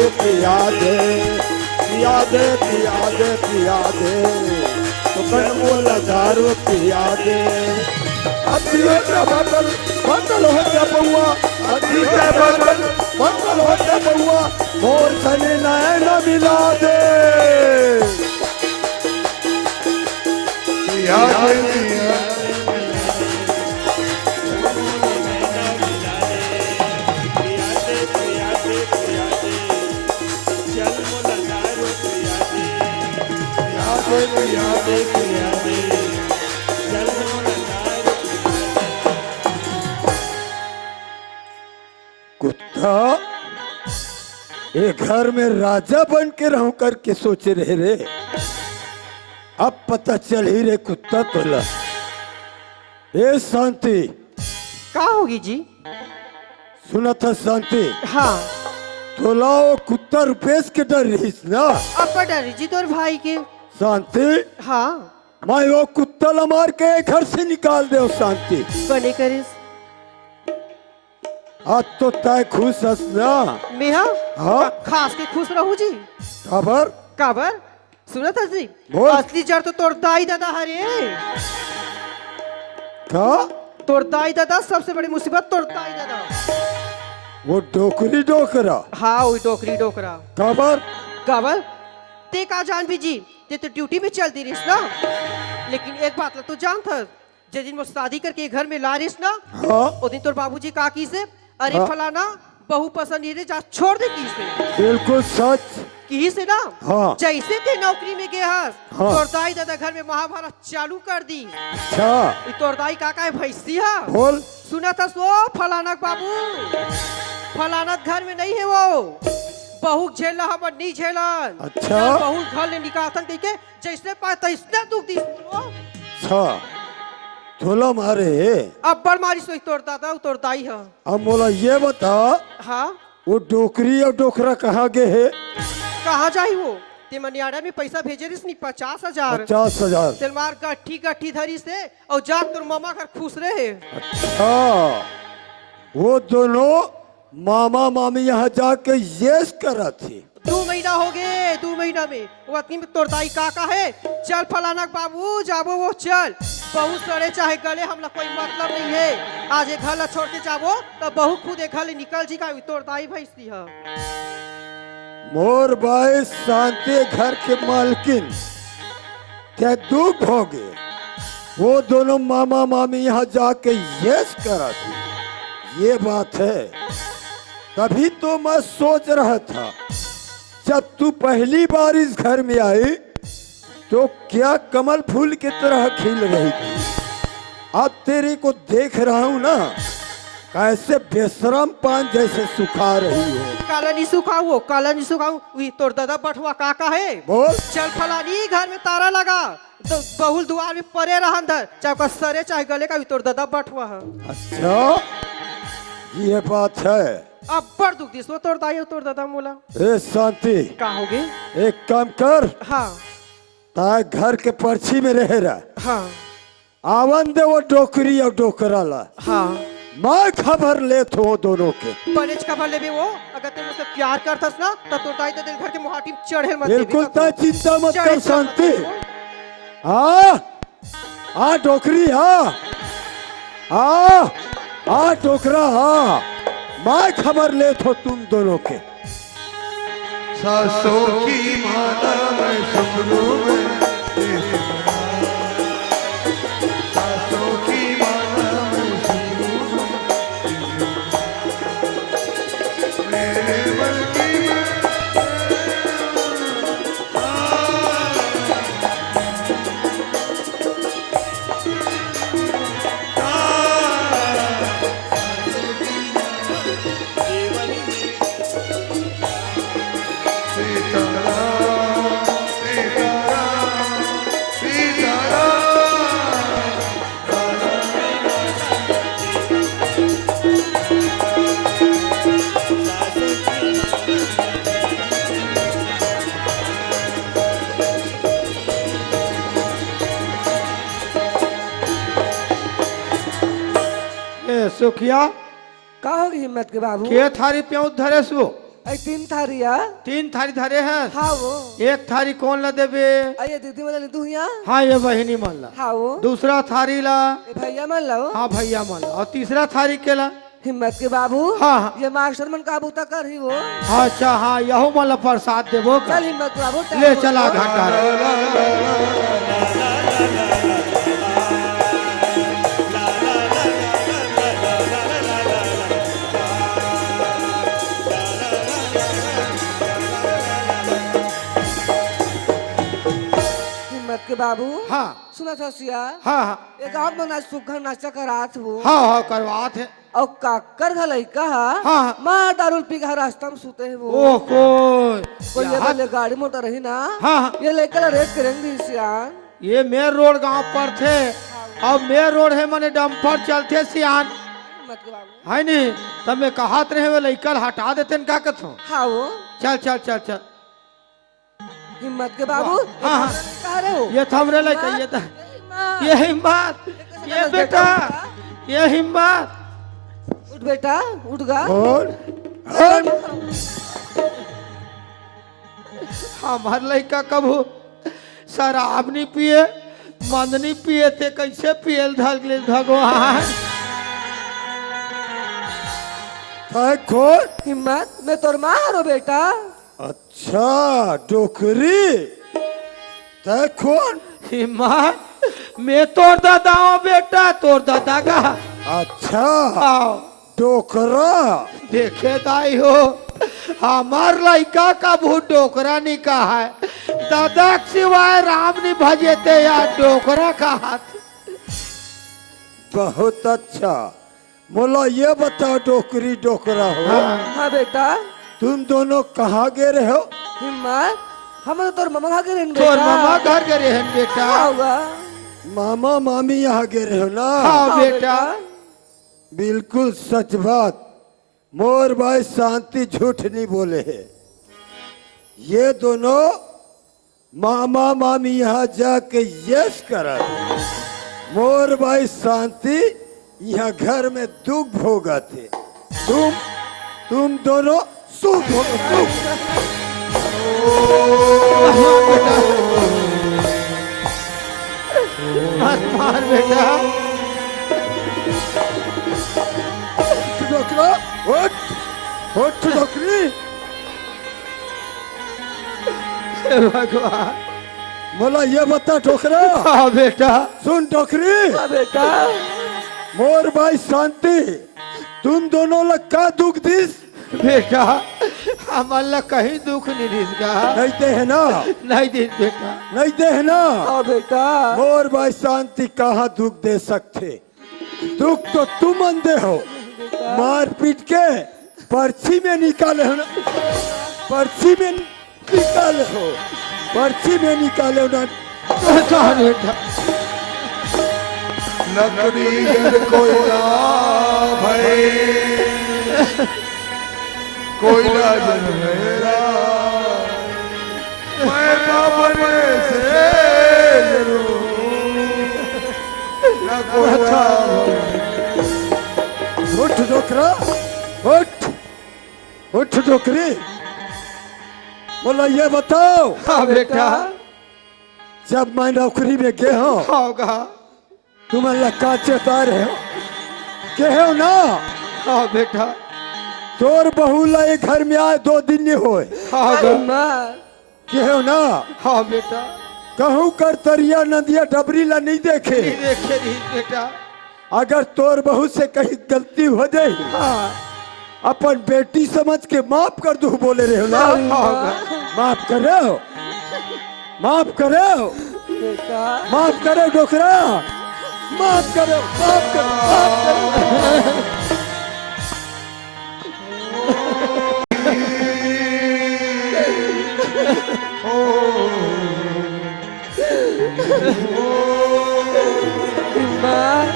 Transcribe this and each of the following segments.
दारू पिया दे, पिया दे, पिया दे, पिया दे, तो मोला दारू पिया दे। अति बदल बदल हो जा बउआ, अति बदल बदल हो जा बउआ, मोर सने नैन मिला दे। पिया दे, कुत्ता ये घर में राजा बन के रहूं करके सोच रहे रे, अब पता चल ही रे कुत्ता तोला। ए शांति, का होगी जी? सुना था शांति? हाँ। तोला वो कुत्ता रुपेश के डर रहीस ना? अब डर जी तोर भाई के। शांति, हाँ। मैं वो कुत्ता ला मार के घर से निकाल दे। शांति बने करिस। आज तो तय खुश हस ना? मेहा? हाँ। खास के खुश रहू जी। खबर काबर सुनत है जी? बोल। असली जड़ तो तोर दाई दादा हरे। क्या? तोर दाई दादा सबसे बड़ी मुसीबत तोर दाई दादा। वो डोकरी डोकरा? हाँ वही डोकरी डोकरा। खबर काबर ते का जान भी जी, ते तो ड्यूटी में चलती रहीस ना। लेकिन एक बात ला तो जान था, जिस दिन वो शादी करके घर में ला रहीस ना, हाँ। वो दिन तोर बाबूजी का की से, अरे हाँ। फलाना बहू पसंद ही रे, जा छोड़ दे की से। बिल्कुल सच। की से ना? हाँ। जैसे ते नौकरी में गए हस, हाँ। तोर दाई दादा घर में महाभारत चालू कर दी। अच्छा तोर दाई काका है भैंसी है। बोल। सुना था सो फलाना बाबू, फलाना घर में नहीं है वो, बहू झेला हम नहीं झेलन। अच्छा। बहू घर ले निकालतन कह के जैसे पाए तैसने दुख दी। अच्छा तोला मारे अब बड़ मारी सोई तोड़ दादा तोड़ दाई है। अब मोला ये बता, हाँ वो डोकरी और डोकरा कहाँ गए है? कहाँ जाई वो? ते मनियाड़ा में पैसा भेजे रिस नी 50,000। 50,000। तेलमार गट्ठी गट्ठी धरी से और जा तोर मामा घर खुश रहे। अच्छा वो दोनों मामा मामी यहाँ जाके यस करा थी। 2 महीना हो गए, 2 महीना में वो आदमी में तोर दाई काका है। चल फलाना बाबू जाबो वो चल, बहू सड़े चाहे गले हमला कोई मतलब नहीं है। आज एक घर ला छोड़ के जाबो तो बहू खुद एक घर ले निकल जी का तोर दाई भैंसी है। मोर भाई शांति घर के मालकिन क्या दुख हो गए, वो दोनों मामा मामी यहाँ जाके यस करा थी। ये बात है, तभी तो मैं सोच रहा था जब तू पहली बार इस घर में आई तो क्या कमल फूल की तरह खिल रही थी। अब तेरे को देख रहा हूँ ना, कैसे बेशरम पान जैसे सुखा रही हो। काला नहीं सुखाऊ, काला नहीं सुखाऊ। वही तोर दादा बटवा काका है। बोल। चल फलानी घर में तारा लगा तो बहुल दुआर में परे रहा अंदर, चाहे का सरे चाहे गले का, तोर दादा बटवा है। अच्छा ये बात है। अब बड़ दुख दिस वो तोर दाई तोर दादा मोला। ए शांति, का होगे? एक काम कर, हाँ ताए घर के पर्ची में रह रहा, हाँ आवन दे वो डोकरी और डोकरा ला। हाँ मैं खबर ले तो दोनों के। बनेच खबर लेबे वो, अगर ते मुझसे प्यार करतस ना तो तोर दाई तो दिल घर के मुहाटी में चढ़े मत। बिल्कुल तय चिंता मत चढ़े कर शांति। आ डोकरी आ डोकरा मैं खबर ले तो तुम दोनों के। सासों की माता मैं सबरू में, सासों की माता मैं सबरू में, मेरे मन की सुखिया का होगी हिम्मत के बाबू? के थारी प्यों धरे सु आई 3 थारिया 3 थारी धरे हैं। हाँ वो 1 थारी कौन ला देबे? आई दीदी मन तू हिया हाँ ये बहिनी मन ला। हाँ वो दूसरा थारी ला। ए भैया मन लो हाँ भैया मन ला। और तीसरा थारी के ला। हिम्मत के बाबू हाँ, हाँ। ये मास्टर मन काबू तक कर ही वो अच्छा हाँ यहो मन ला प्रसाद देबो का। चल हिम्मत के बाबू ले चला घाटा। हिम्मत के बाबू हाँ सुना था सिया हाँ हाँ एक गाँव में आज सुखर नाश्ता करात वो हाँ हाँ करवात है। और काकर घर लइका हाँ, हाँ। मार दारू पी के रास्ता में सुते है वो ओह कोई ये यहाँ- वाले गाड़ी मोटर रही ना हाँ हाँ ये लइका रेट करेंगे सियान ये मेन रोड गांव पर थे। अब मेन रोड है माने डंपर चलते सियान हिम्मत के बाबू है नहीं तब मैं कहत रहे वे लइकल हटा देते न का कथो। हाँ वो चल चल चल चल हिम्मत के बाबू हाँ, हाँ। कह रहे हो ये थमरे लइका ये हिम्मत ये बेटा ये हिम्मत उठ बेटा उठ गा हमार लइका कभू शराब नहीं पिए मंद नहीं पिए थे कैसे पियल धगले भगवान। खोल। हिम्मत मैं तोर माँ हरो बेटा अच्छा डोकरी तय कौन? हिम्मत मैं तोर दादा हूँ बेटा तोर दादा का। अच्छा आओ डोकरा देखे दाई हो हमार लइका का भूत डोकरा नहीं कहा है। दादा के सिवाय राम नहीं भजेते या डोकरा का हाथ। बहुत अच्छा। मोला ये बताओ डोकरी डोकरा हो हाँ बेटा तुम दोनों कहाँ गए रहे हो? हिम्मत हम तो तोर मामा खा के रहन तोर बेटा मामा घर गए हैं बेटा। होगा मामा मामी यहाँ गए रहे हो ना? हाँ बेटा बिल्कुल सच बात। मोर भाई शांति झूठ नहीं बोले है। ये दोनों मामा मामी यहाँ जाके यस करा। मोर भाई शांति यहाँ घर में दुख भोगा थे। तुम दोनों सुख भोगो सुख। मत मार बेटा। डोकरा उठ डोकरी। भगवान मोला ये बता डोकरा हाँ बेटा सुन डोकरी हाँ बेटा मोर भाई शांति तुम दोनों लग का दुख दिस बेटा हमारा कहीं दुख नहीं दिसगा। नहीं दे है ना? नहीं दिस बेटा नहीं दे है ना? हाँ बेटा मोर भाई शांति कहाँ दुख दे सकते? दुख तो तुम अंधे हो। मार पीट के पर्ची में निकाले हो ना? पर्ची में निकाले हो। पर्ची में निकाले हो ना? कहाँ बेटा नकली कोयला भाई कोयला जन मेरा मैं बाबने से न कोयला। उठ डोकरा उठ डोकरी। बोला ये बताओ हाँ बेटा जब मैं नौकरी में गए हो होगा तुम लक्का चेता रहे हो के हो ना? हाँ बेटा तोर बहू ला ये घर में आए 2 दिन नहीं होए होगा हिम्मत के हो ना? हाँ बेटा कहूँ कर तरिया नदिया डबरी ला नहीं देखे। नहीं देखे नहीं बेटा। अगर तोर बहू से कहीं गलती हो जाए हाँ अपन बेटी समझ के माफ कर दू बोले रहे हो ना? होगा माफ करो माफ करो बेटा माफ करो डोकरा माफ करो माफ करो माफ करो। हिम्मत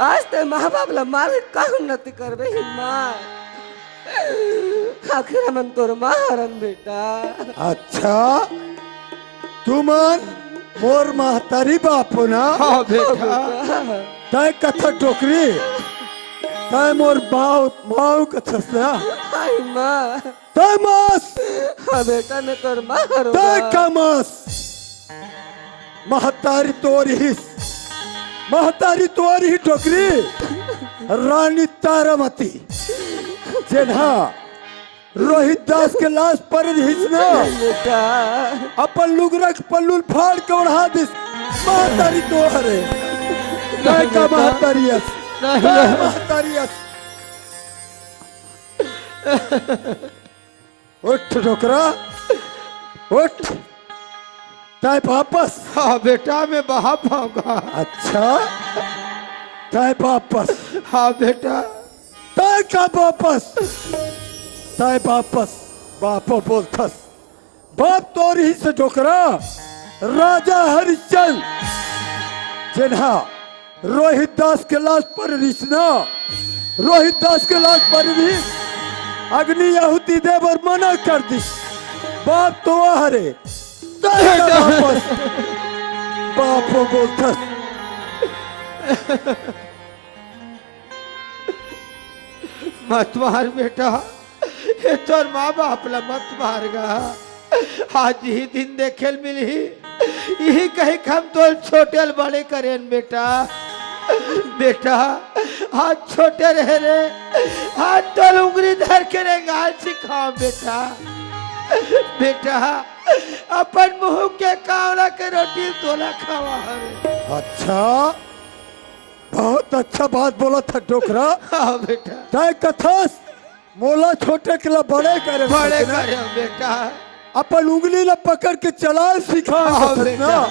आज ते माँ बाप ला मार का उन्नति करबे हिम्मत आखिर हम तोर माँ हरन बेटा अच्छा तुमन मोर महतारी बाप हो ना? हाँ बेटा तय कथा टोकरी तय मोर माऊ कथस ना आई माँ तय मास हाँ बेटा ने तोर मारो तय का मास महतारी तोरी डोकरी रानी तारामती जेन्हा रोहित दास के लाश पर हिसना बेटा अपन लुगरक पल्लू फाड़ के उड़ा दिस महतारी तोहरे तय का महतारियस तय महतारियस उठ डोकरा उठ तय वापस हाँ बेटा मैं बाप आऊंगा। अच्छा तय वापस हाँ बेटा तय का वापस तय वापस बापो बोलथस बाप तोर ही से डोकरा राजा हरिश्चंद्र जिन्हा रोहित दास के लाश पर रिसना रोहित दास के लाश पर भी अग्नि आहुति देवर मना कर दी बाप तो हरे तय का वापस बापो बोलथस मत मार बेटा ये तोर माँ बाप ला मत मार गा आज ही दिन देखे मिली यही कहीं हम तो छोटे बड़े करें बेटा बेटा आज छोटे रह रे आज तो उंगली धर के रे गाल सिखाओ बेटा बेटा अपन मुंह के कावड़ा के रोटी तोला खावा रे। अच्छा बहुत अच्छा बात बोला था डोकरा हाँ बेटा तय कथस मोला छोटे के ला बड़े करे बड़े करे बेटा अपन उंगली ला पकड़ के चला सिखा हाँ, कथस बेटा। ना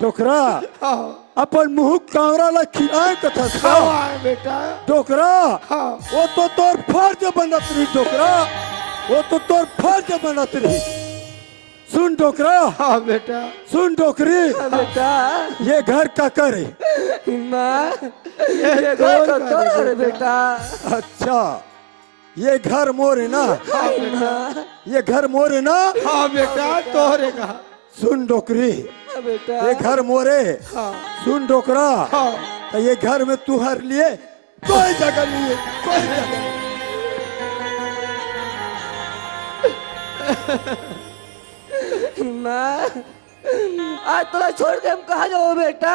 डोकरा हाँ अपन मुंह कावरा ला खिलाए कथस ना खावा बेटा डोकरा हाँ वो तो तोर फर्ज बनत रही डोकरा वो तो तोर फर्ज बनत रही सुन डोकरा हाँ बेटा सुन डोकरी हाँ बेटा ये घर का करे माँ ये घर का तोर बेटा अच्छा ये घर मोर है ना आई माँ ये घर मोर है ना हाँ बेटा तोहरे कहा सुन डोकरी हाँ बेटा ये घर मोरे हाँ सुन डोकरा हाँ तो ये घर में तू हर लिए कोई जगह नहीं है कोई जगह नहीं। माँ आज तोरा छोड़ के हम कहा जाओ बेटा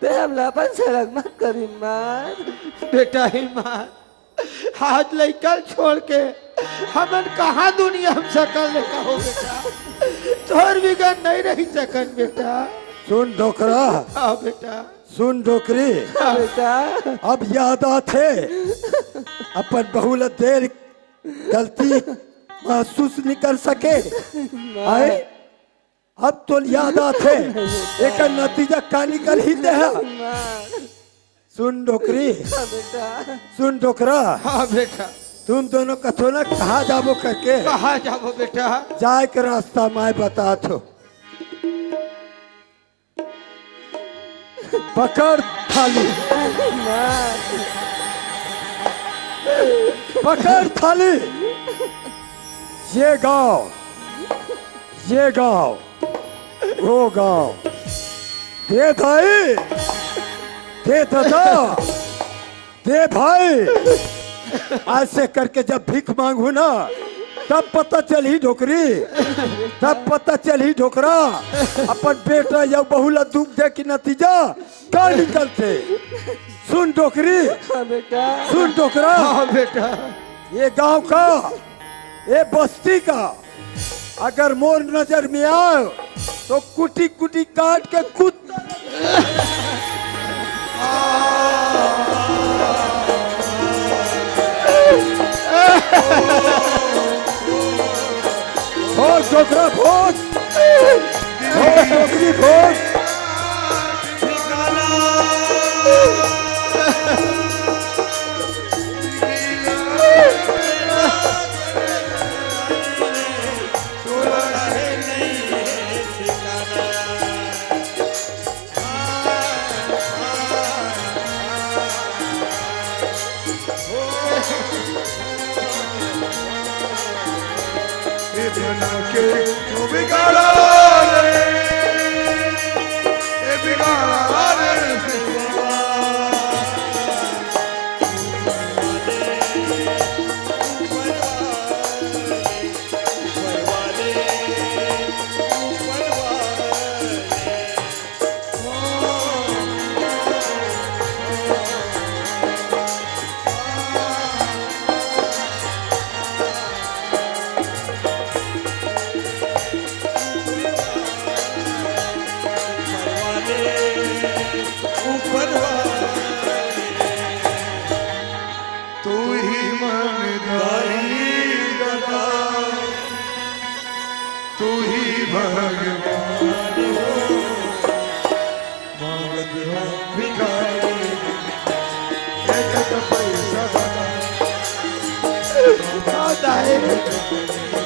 ते हम लापन सड़क मत करी माँ बेटा ही मार हाथ लेकर छोड़ के हमन कहा दुनिया हम सकल ने कहो बेटा तोर बिगड़ नहीं रही सकन बेटा सुन डोकरा हाँ बेटा सुन डोकरी हाँ बेटा अब याद आते अपन बहुल देर गलती महसूस नहीं कर सके आए अब तो याद आते एक नतीजा का निकल ही दे है। माँ सुन डोकरी हाँ बेटा सुन डोकरा हाँ बेटा तुम दोनों कथो ना कहा जाबो करके कहा जाबो बेटा जाए के रास्ता मैं बता थो पकड़ थाली माँ पकड़ थाली ये गांव वो गांव दे भाई दे दादा दे भाई आज से करके जब भीख मांगू ना तब पता चल ही ढोकरी तब पता चल ही ढोकरा अपन बेटा या बहुला दुख दे की नतीजा क्या निकलते सुन डोकरी हाँ बेटा सुन डोकरा हाँ बेटा ये गांव का ये बस्ती का अगर मोर नजर में आए तो कुटी कुटी काट के कुत्ता भोज डोकरा भोज डोकरी भोज हाँ दाई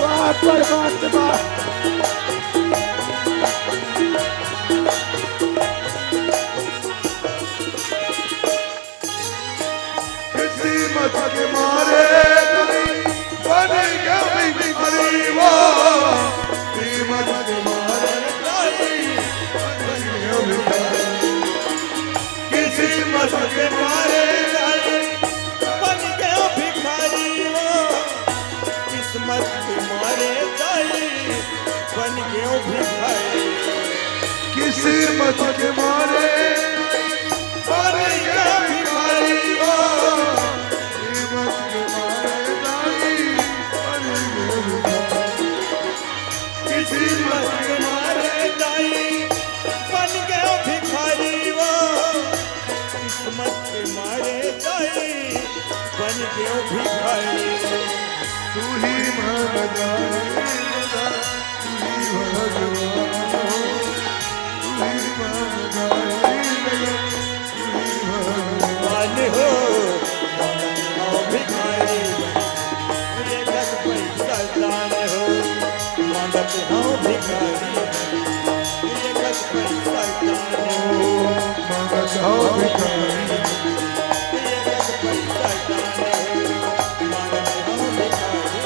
वाह परमात्मा किस्मत के मारे नहीं बन गया भिखारी वो किस्मत के मारे नहीं बन गया भिखारी किस्मत के मारे नहीं बन गया भिखारी वो किस्मत के मारे नहीं बन गया भिखारी किस्मत के मारे बन गया भिखारी वो किस्मत के मारे दाई बन गया भिखारी वो किस्मत के मारे दाई बन गया भिखारी तू ही भगवान तू ही भगवान हो भिखारी मुझे घर पैसा दान हो मांगत हो भिखारी मुझे घर पैसा दान हो मांगत हो भिखारी मुझे घर पैसा दान हो मांगत हो भिखारी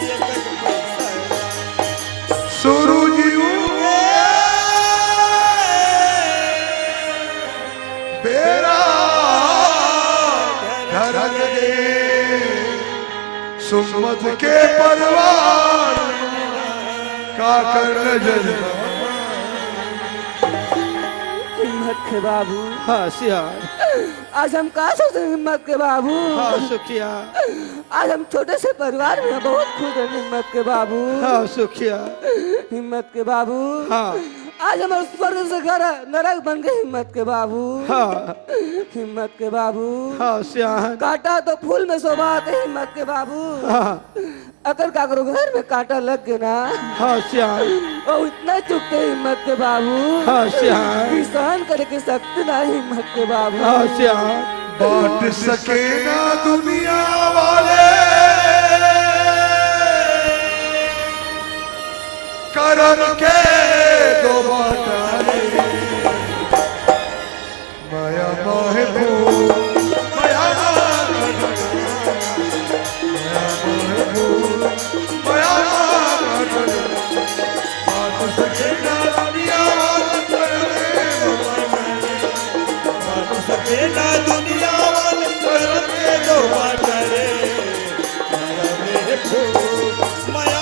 मुझे घर पैसा सूरज उगे बेरा घर दे सुमत के परिवार का कर नजर हिम्मत के बाबू हाँ सियार आज हम कहा सोचते हैं हिम्मत के बाबू हाँ सुखिया आज हम छोटे से परिवार में बहुत खुश हैं हिम्मत के बाबू हाँ सुखिया हिम्मत के बाबू हाँ आज हमारे स्वर्ग से घर नरक बन गए हिम्मत के बाबू हाँ हिम्मत के बाबू हाँ सियान कांटा तो फूल में शोभाते हिम्मत के बाबू हाँ अगर काकरो घर में कांटा लग गया ना हाँ सियान वो इतना चुपते हिम्मत के बाबू हाँ सियान कि सहन करे के शक्ति ना हिम्मत के बाबू हाँ सियान बांट सके ना दुनिया वाले करम के दो बाटारे माया मोहे भूल माया मोहे भूल माया मोहे बांट सके ना दुनिया वाले बांट सके ना दुनिया वाले करम के दो बाटारे माया मेरे भूल माया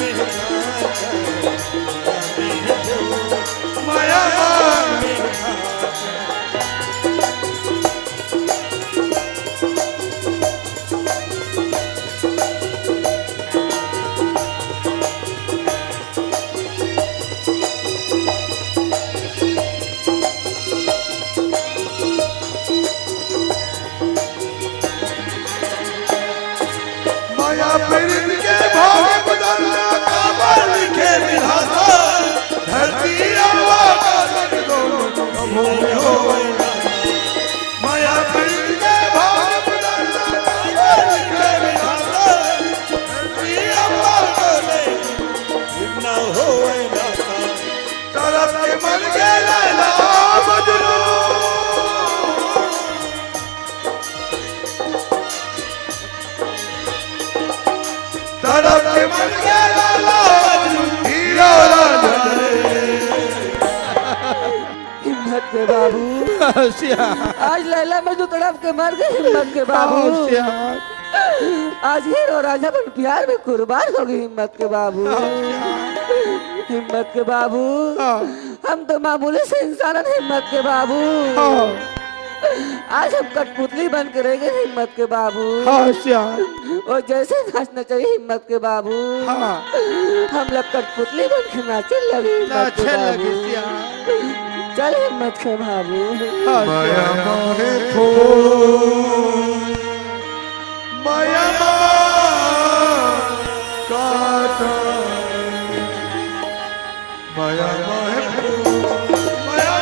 मेरे माया मेरे माया प्रीत के भाग बदलना काबर लिखे विधाता धरती आकाश दोनों अमोल हो माया प्रीत के भाग बदलना काबर लिखे विधाता धरती आकाश न होए नाता तरफ के मन के लैला मजनू तरफ के मन के लैला मजनू हीरो राजा हिम्मत के बाबू हाँ सियान आज लैला में जो तड़प के मर गए हिम्मत के बाबू हाँ सियान आज हीरो राजा बन प्यार में कुर्बान हो गई हिम्मत के बाबू हिम्मत के बाबू हाँ हम तो मामूली से इंसान हैं हिम्मत के बाबू हाँ आज हम कठपुतली बन के रह गए हिम्मत के बाबू। हाँ सियान, और जैसे नाचना चाहिए हिम्मत के बाबू, हाँ हम लोग कठपुतली बन के नाचे लगे हिम्मत के नाचे लगे बाबू। सियान। चल हिम्मत के बाबू। हाँ माया सियान। मोहे फूल माया काटा माया मोहे फूल माया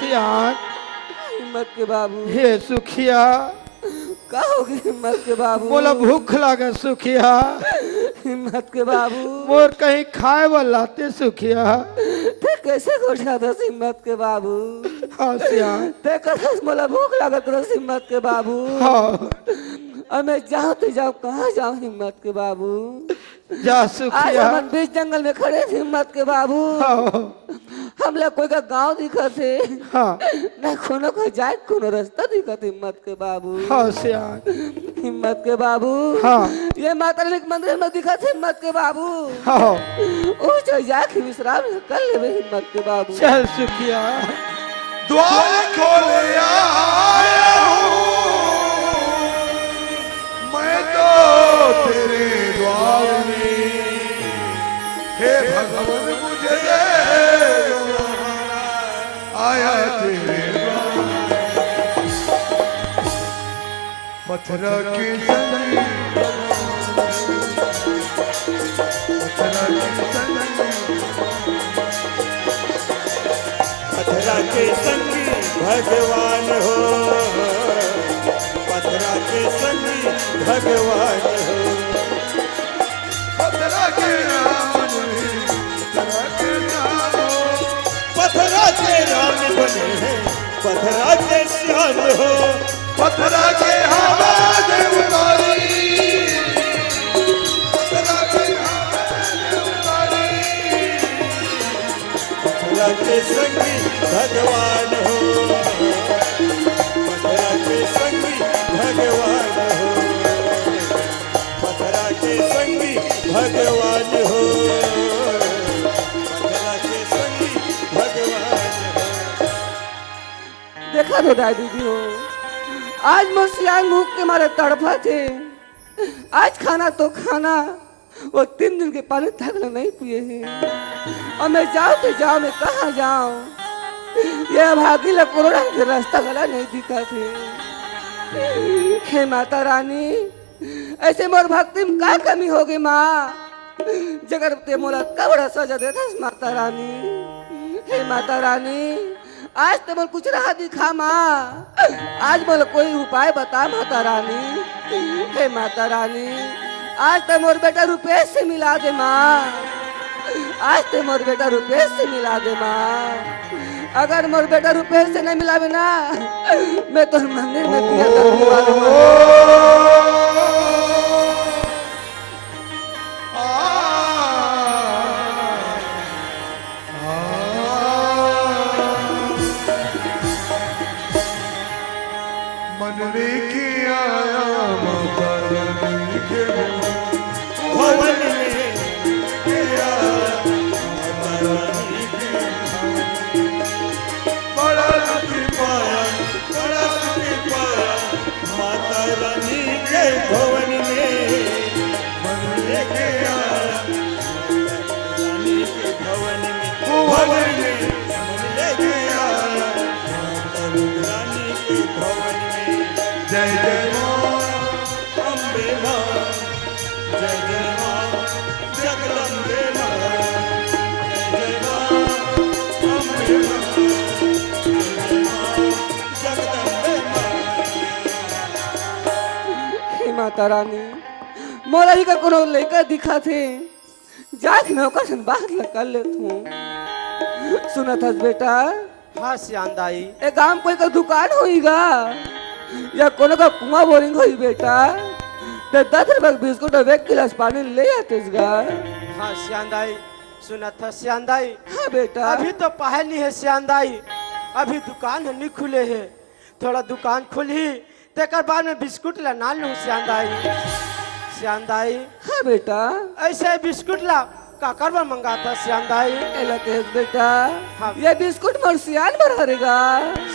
सियान, हिम्मत के बाबू हे सुखिया, कहोगे हिम्मत के बाबू? बोला भूख लागे सुखिया, हिम्मत के बाबू मोर कहीं खाए वाला ते सुखिया। ते कैसे घोषा दस हिम्मत के बाबू? हाँ सियान, ते कसस मोला भूख लागत रस हिम्मत के बाबू। हाँ और मैं जाऊँ तो जाऊँ कहाँ जाऊँ हिम्मत के बाबू? जा आज सुखिया। हम बीच जंगल में खड़े थे हिम्मत के बाबू। हाँ हम लोग कोई का गांव दिखा थे, हाँ न कोनो का जाए कोनो रास्ता दिखा थे हिम्मत के बाबू। हाँ सियान, हिम्मत के बाबू हाँ ये माता रानी के मंदिर में दिखा थे हिम्मत के बाबू। हाँ ओ जो जाके विश्राम कर लेवे हिम्मत के बाबू। चल सुखिया। द्वार खोले आया हूँ मैं तो तेरे द्वार में, हे भगवान मुझे दे आया तेरे द्वार पत्थर के संग पत्थर के संग पथरा के संगी भगवान हो, पथरा के संगी भगवान हो। पत्थर के राम पत्थर के राम पथरा के राम बने हैं, पथरा के श्याम हो। पत्थरा के हवा देवतारी पत्थरा के हवा देवतारी पथरा के संगी भगवान हो, पथरा के संगी भगवान हो, पथरा के संगी भगवान हो, पथरा के संगी भगवान हो। देखा तो दादी दीदी हो, आज मुझसे मुंह के मारे तड़फा थे। आज खाना तो खाना, वो 3 दिन के पानी तक नहीं पिए हैं। और मैं जाऊँ तो जाऊँ, मैं कहाँ जाऊँ? ये भागी ला कोरोना के रास्ता गला नहीं दिखा थे। हे माता रानी, ऐसे मोर भक्ति में क्या कमी हो गई माँ? जगर ते मोला का बड़ा सजा देता माता रानी। हे माता रानी, आज तो मोल कुछ रहा दिखा माँ। आज मोल कोई उपाय बता माता रानी। हे माता रानी, आज तो मोर बेटा रुपेश से मिला दे माँ। आज तो मोर बेटा रुपेश से मिला दे माँ। अगर मोर बेटा रुपेश से नहीं मिलावे ना, मैं तो मंदिर में दिया करने वाला हूँ। मन लेके आया माता रानी के भवन में गया माता रानी के बड़ा दुखी पाया, बड़ा सुखी पाया माता रानी के भवन में। मन लेके आया रानी के भवन में, भवन में मन लेके आया माता रानी के भवन में। जय जय माँ अम्बे माँ, जय जय माँ जगदम्बे माँ, जय जय माँ अम्बे माँ, जय जय माँ जगदम्बे माँ। हे माता रानी, मोला ही का कोनो लड़का दिखा थे, जाके नौकर से बात कर ले तू। सुना था बेटा, हाँ सियांदाई, ए गांव कोई का दुकान होईगा या कोनो का कुआं बोरिंग होई बेटा? ते 10 रुपए का बिस्कुट और 1 गिलास पानी ले आते इसका। हाँ सियांदाई, सुना था सियांदाई। हाँ बेटा, अभी तो पहली है सियांदाई, अभी दुकान है नहीं खुले है, थोड़ा दुकान खुली तेकर बाद में बिस्कुट ला ना लूँ श्यानदाई हाँ बेटा ऐसे बिस्कुट ला काकर बा मंगाता श्यानदाई एला तेज बेटा हाँ। ये बिस्कुट मोर सियान भर हरेगा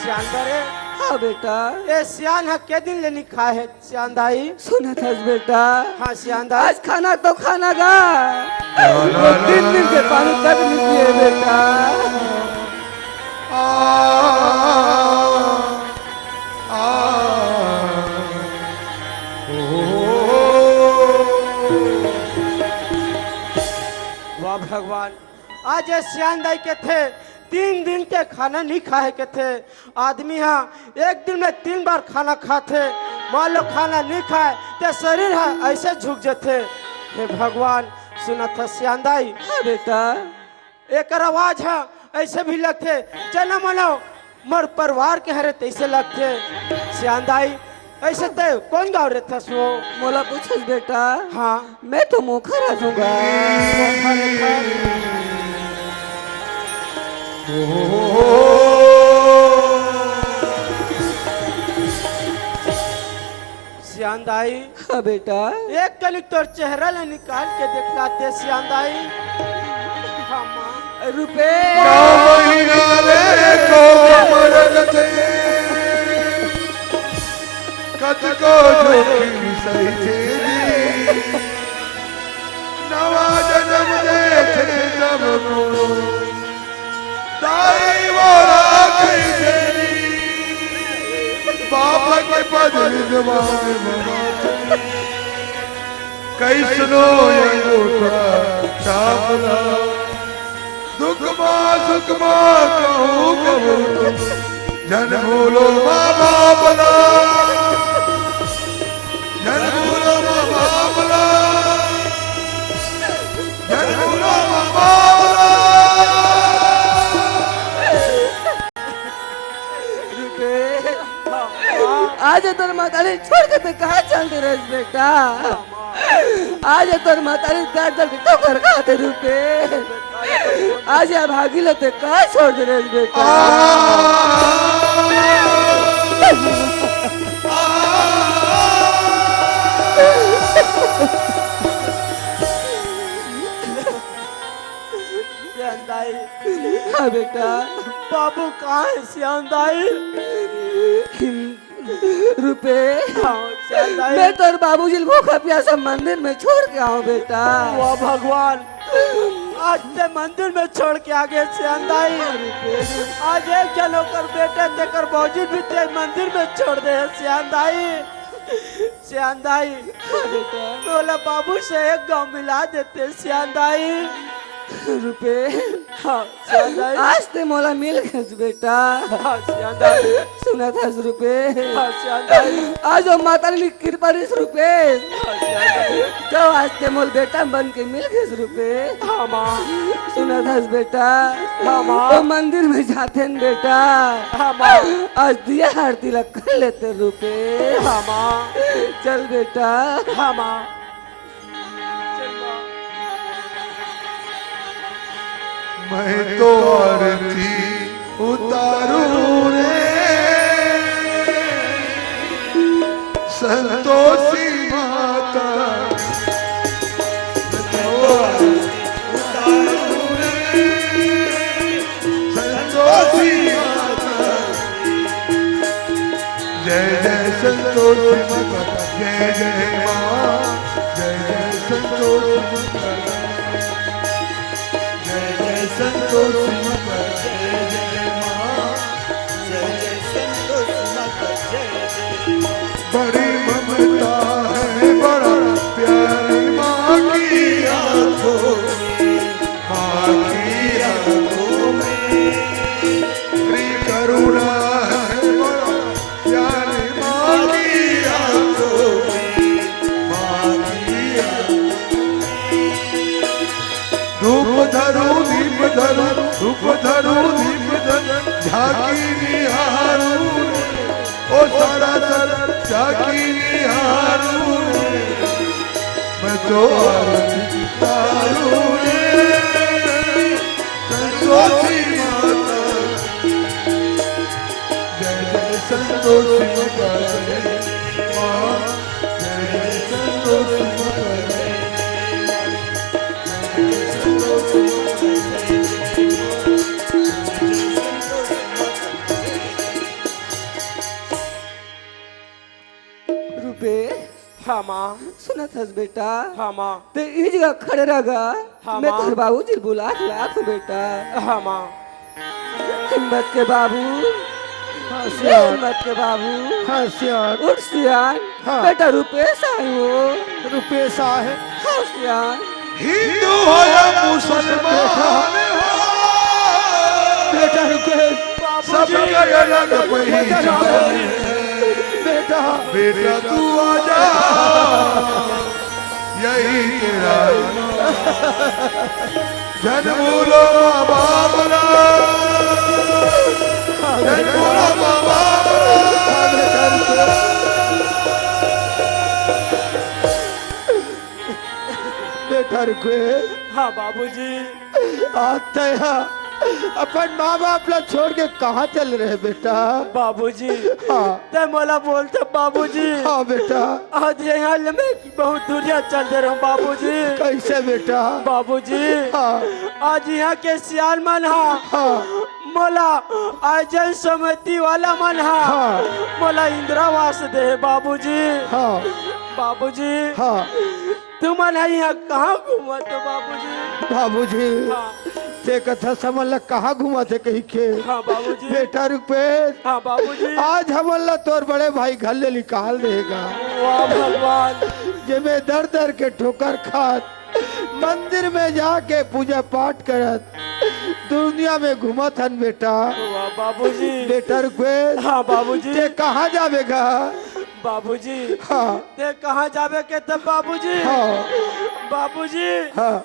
श्यानदारे हाँ बेटा ये श्यान है के दिन लेनी खा है श्यानदाई सुना था बेटा हाँ श्यानदाई आज खाना तो खाना गा वो 3 दिन के पानी तक नहीं पिए बेटा वाह भगवान आज ये श्यानदाई के थे 3 दिन के खाना नहीं खाए के थे आदमी हाँ एक दिन में 3 बार खाना खाते मान लो खाना नहीं खाए तो शरीर है ऐसे झुक जाते हे भगवान सुना था श्यानदाई हाँ बेटा एक आवाज है ऐसे भी लगते चलो मनो मोर परिवार के हरे तैसे लगते श्यानदाई ऐसे ते कौन गाँव रहता सो मोला पूछस बेटा हाँ मैं तो मोखरा दूंगा श्यानदाई हाँ बेटा एक कलिक तोर चेहरा ले निकाल के दिखलाते श्यानदाई हाँ माँ रुपए महीना रे को मरद थे कत को जोखिम सही तेरी नवा जन्म दे थे जब को दाई वो राखी तेरी बाप के पद जवान ममाते कैसनो ये गोटा चावला दुख माँ सुख माँ कहूँ कबूल जन भूलो माँ बापला जन भूलो माँ बापला जन भूलो माँ बापला रुपए आज तोर मातारी छोड़ के कहाँ चलते रहे बेटा आज तोर मातारी दर्द दर्द तो कर खाते रुपए आज या भागी लेते कहाँ छोड़ दे रहे बेटा श्यानदाई हाँ बेटा बाबू कहाँ है श्यानदाई रुपए हाँ श्यानदाई मैं तोर बाबूजी भूखा प्यासा मंदिर में छोड़ के आऊँ बेटा वाह भगवान आज ते मंदिर में छोड़ के आ गए श्यानदाई आज एक जन होकर बेटे देकर बाबूजी भी ते मंदिर में छोड़ दे श्यानदाई श्यानदाई बोला बाबू से एक गांव मिला देते श्यानदाई रुपए हाँ श्यानदाई आज ते मोला मिल गए बेटा हाँ श्यानदाई सुना था रुपए हाँ श्यानदाई आज वो माता ने कृपा रिस रुपए हाँ श्यानदाई जो आज ते मोल बेटा बन के मिल गए रुपए हाँ माँ सुना था बेटा हाँ माँ वो मंदिर में जाते न बेटा हाँ माँ आज दिया आरती लग कर लेते रुपए हाँ माँ चल बेटा हाँ माँ चल माँ मैं तो आरती उतारूं रे संतोषी माता मैं तो आरती उतारूं रे संतोषी माता जय जय संतोषी माता जय जय माँ जय जय संतोषी माता संतोष माता जय जय माँ जय जय संतोष माता जय जय बड़ी ममता है बड़ा प्यारी माँ की आंखों में माँ की आंखों में बड़ी करुणा है बड़ा प्यारी माँ की आंखों में माँ की आंखों धूप धरू दीप धरू धूप धरू दीप धरू झाकी निहारू ओ सारा सर झाकी निहारू मैं तो आरती तारू रे संतोषी माता संतोषी माता जय माँ जय जय संतोषी माता जय रुपे हाँ माँ सुना था बेटा हाँ माँ ते इस जगह खड़े रहा हाँ, मैं माँ। तेरे बाबू जी बुला लाख बेटा हाँ माँ हिम्मत के बाबू हाँ सियार हिम्मत के बाबू हाँ सियार उठ सियान हाँ। बेटा रुपेश आए हो रुपेश आहे हाँ सियान हिंदू हो या मुसलमान हो बेटा रुपेश सबका अलग पहचान बेटा बेटा तू आजा यही तेरा जन्म लो बाबला जन्म लो बेटा रुपेश हाँ बाबूजी आज तया अपन माँ बाप ला छोड़ के कहाँ चल रहे बेटा बाबूजी हाँ ते मोला बोलते बाबूजी हाँ बेटा आज यहाँ मैं बहुत दूरिया चल दे रहा हूँ बाबूजी कैसे बेटा बाबूजी हाँ आज यहाँ के सियाल मन हा हाँ मोला आजन समिति वाला मन हा हाँ मोला इंदिरावास दे बाबूजी हाँ बाबूजी हाँ तुम यहाँ कहाँ घूमत हो बाबूजी बाबूजी हाँ ते कथा समझ ला कहाँ घुमा थे कहीं के हाँ बाबूजी बेटा रुपेश हाँ बाबूजी आज हमला तोर बड़े भाई घर ले निकाल देगा वाह भगवान जे मैं दर दर के ठोकर खात मंदिर में जाके पूजा पाठ करत दुनिया में घूमत हन बेटा वाह बाबूजी बेटा रुपेश हाँ बाबूजी ते कहाँ जावेगा बाबूजी हाँ ते कहाँ जावे के तब बाबूजी हाँ बाबूजी हाँ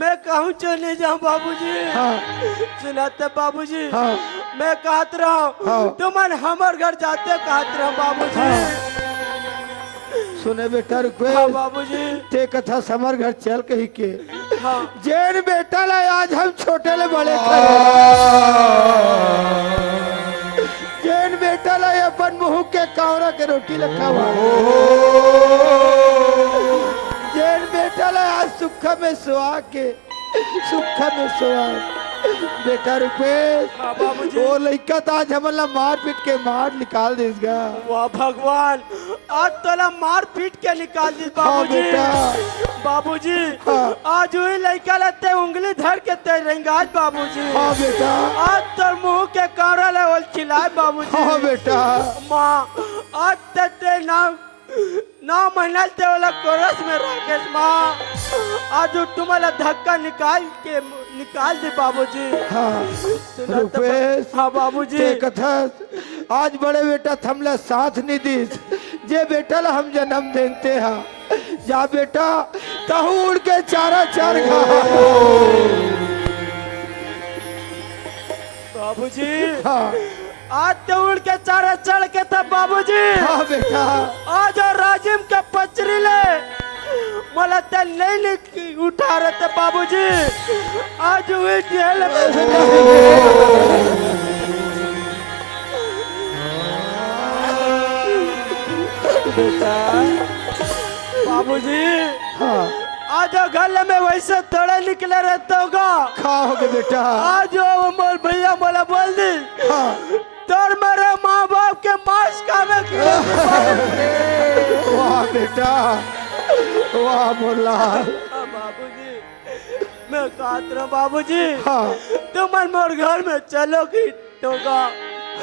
मैं कहूँ चले जाऊँ बाबूजी हाँ सुनाते बाबूजी हाँ मैं कहत रहा हाँ। हूँ तुमन हमार घर जाते कहत रहा बाबूजी हाँ। सुने बेटा हाँ रुपेश बाबूजी ते कथा समर घर चल कही के हाँ जेन बेटा ला आज हम छोटे ले बड़े करे जेन बेटा ला अपन मुंह के कावरा के रोटी लखा हुआ जेन बेटा ला आज सुखा में सुहा के सुखा में सुहा बेटा रुपेश हाँ बाबूजी वो लड़का तो आज हमला मार पीट के मार निकाल देगा वाह भगवान आज तोला मार पीट के निकाल दी हाँ बाबूजी बेटा बाबूजी हाँ। आज वही लड़का लेते उंगली धर के ते रेंगाज बाबूजी हाँ बेटा आज तोर मुंह के कारा ले ओल खिलाए बाबूजी हाँ बेटा माँ आज ते नाम 9 महीना ते वाला कोरस में राकेश माँ आज तुम्हारा धक्का निकाल दे बाबूजी हाँ रुपेश हाँ बाबूजी ते कथा आज बड़े बेटा थमला साथ नहीं दी जे बेटा ला हम जन्म देते हैं जा बेटा तहु उड़ के चारा चार खा बाबूजी हाँ आज तो उड़ के चारा चढ़ के था बाबूजी हाँ बेटा आज और राजिम के पचरी ले मोला ते नहीं उठा रहे थे बाबूजी आज हुई जेल में बेटा बाबूजी हाँ आज घर में वैसे थोड़े निकले रहते होगा खाओगे बेटा आज वो मोल भैया मोला बोल दी हाँ तोर मेरे माँ बाप के मांस खावे की वाह बेटा वाह मोला बाबूजी मैं कहत रहा बाबूजी हाँ तुम मोर घर में चलो की टोगा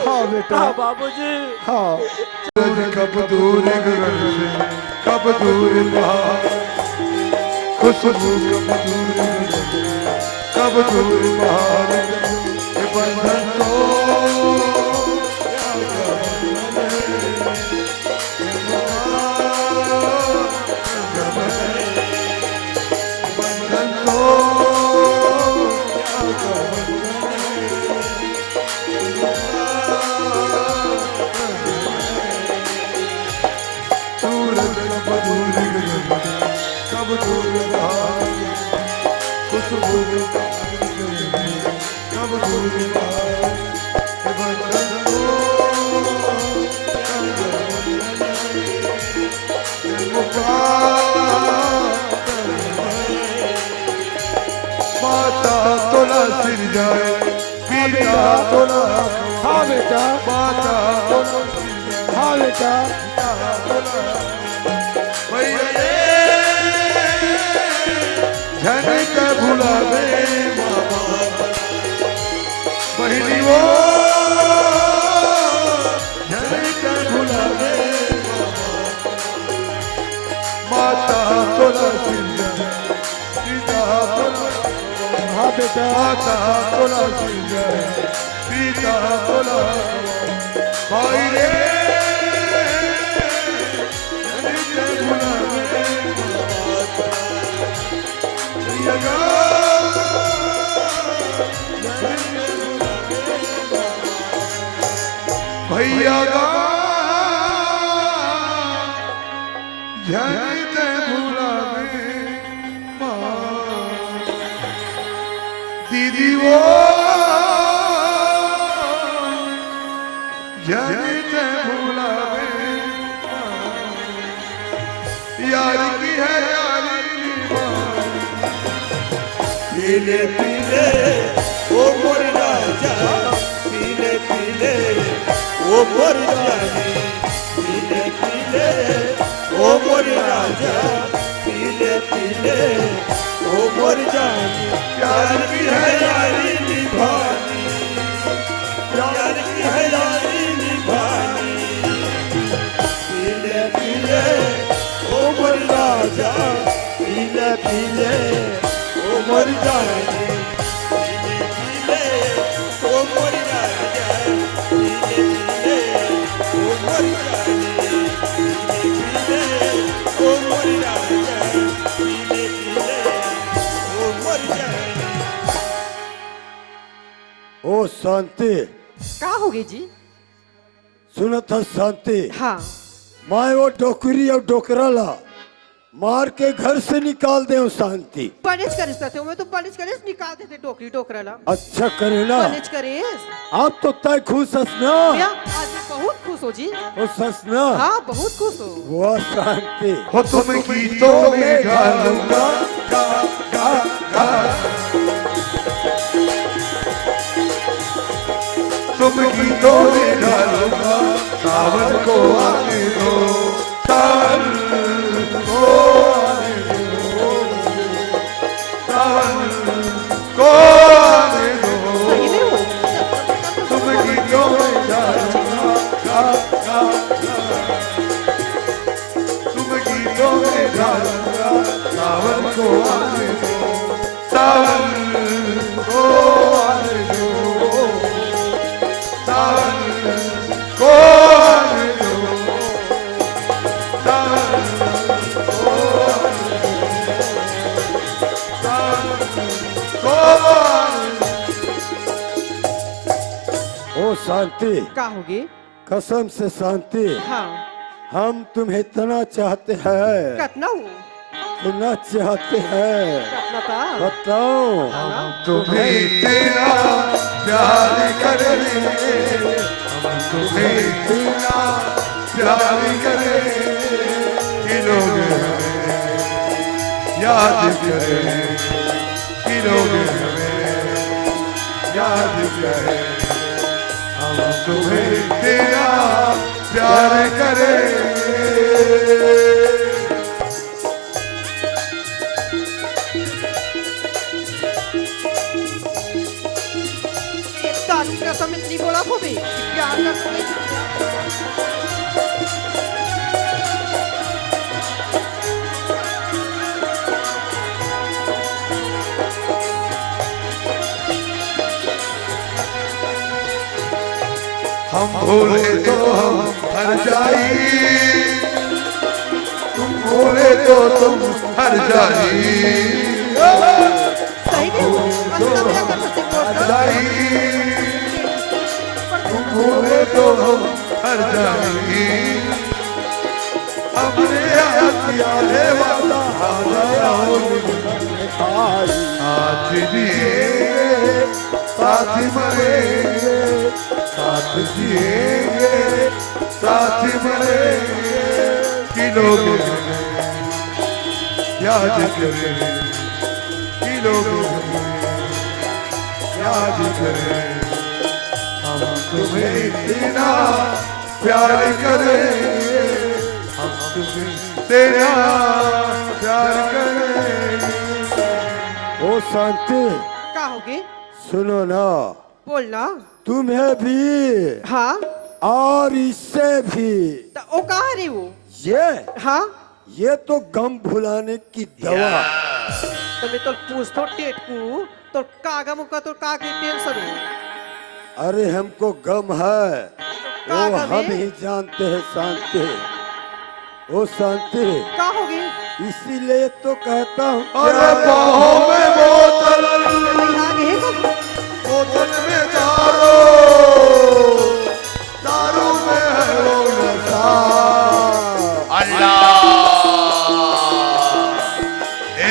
हाँ बेटा हाँ बाबूजी हाँ कब दूर गगन से कब दूर पहाड़ खुशबू कब दूर गगन से कब दूर पहाड़ ये बंधन तो बंधन तो सूरज कब दूर गगन कब दूर पहाड़ खुशबू कब जाए पिता को ना हाँ बेटा, माता को ना सिर जाए हाँ बेटा, पिता को ना भैया झन के भुलावे मामा बहनी वो झन के भुलावे माता को ना सिर जाए पिता को ना हाँ बेटा, माता को ना सिर जाए पिता को ना भाई रे झन के भुलावे जगा भैया गा झनते भुलावे माँ दीदी वो झनते भुलावे माँ यार की है यारी निभानी पीले पीले ओ मोर राजा पीले पीले ओ मोर रानी पीले पीले ओ मोर राजा पीले पीले ओ मोर जानी प्यार की है यारी निभानी प्यार की है यारी निभानी पीले पीले ओ मोर राजा पीले पीले ओ मोर जानी पीले पीले ओ मोर राजा पीले पीले ओ मोर जानी पीले पीले ओ मोर राजा पीले पीले ओ मोर जानी। ओ शांति, का होगी जी? सुनो था शांति, हाँ मैं वो डोकरी और डोकरा ला मार के घर से निकाल दे शांति। पनिश करिस करते हो, मैं तो पनिश करिस निकाल देते डोकरी टोकरा ला। अच्छा करे ना, पनिश करिस आप तो तय खुश हस ना, भैया आज मैं बहुत खुश हो जी। वो सस ना, हाँ बहुत खुश हो। वो शांति। हो तुम गीतों में ढालूंगा गा गा गा तुम गीतों में ढालूंगा सावन को आने दो सावन को आने दो सावन को आने दो सही में हो। तुम गीतों में ढालूंगा गा गा गा तुम गीतों में ढालूंगा सावन को आने दो सावन को आने दो सावन को आने दो सावन को आने दो सावन को आने दो। ओ शांति, का होगी? कसम से शांति, हाँ हम तुम्हें इतना चाहते हैं, कतना हो? इतना चाहते हैं, कतना था? बताओ। तुम्हें तेरा प्यार करेंगे हम तुम्हें तेरा प्यार करेंगे कि लोग हमें याद करें कि लोग हमें याद करें हम तुम्हें तेरा प्यार करेंगे एक साथ कसम इतनी बोला को भी प्यार का कोई हम भूले तो हम हर जाई तुम भूले तो तुम हर जाई सही में हो। अंदर में कर सकते हर हो। जाई तुम भूले तो हम हर जाई हमने किया है वादा साथ जिएंगे साथ मरेंगे साथ जिएंगे साथ मरेंगे कि लोग हमें याद करें कि लोग हमें याद करें, हम तुम्हें इतना प्यार करें, हम तुम्हें तेरा प्यार करें। ओ शांति, का होगी? सुनो ना, बोलना। तुम्हें भी हाँ और इससे भी तो ओ कहाँ रे वो? ये हाँ ये तो गम भुलाने की दवा। तो मैं तो पूछता हूँ टेट को, तो कागा मुका तो का की टेंशन हो? अरे हमको गम है, का वो गम हम है? ही जानते हैं शांति। ओ शांति, का होगी? इसीलिए तो कहता हूँ अरे बाहों में बोतल, आगे है तो बोतल में दारू, दारू में है वो नशा। अल्लाह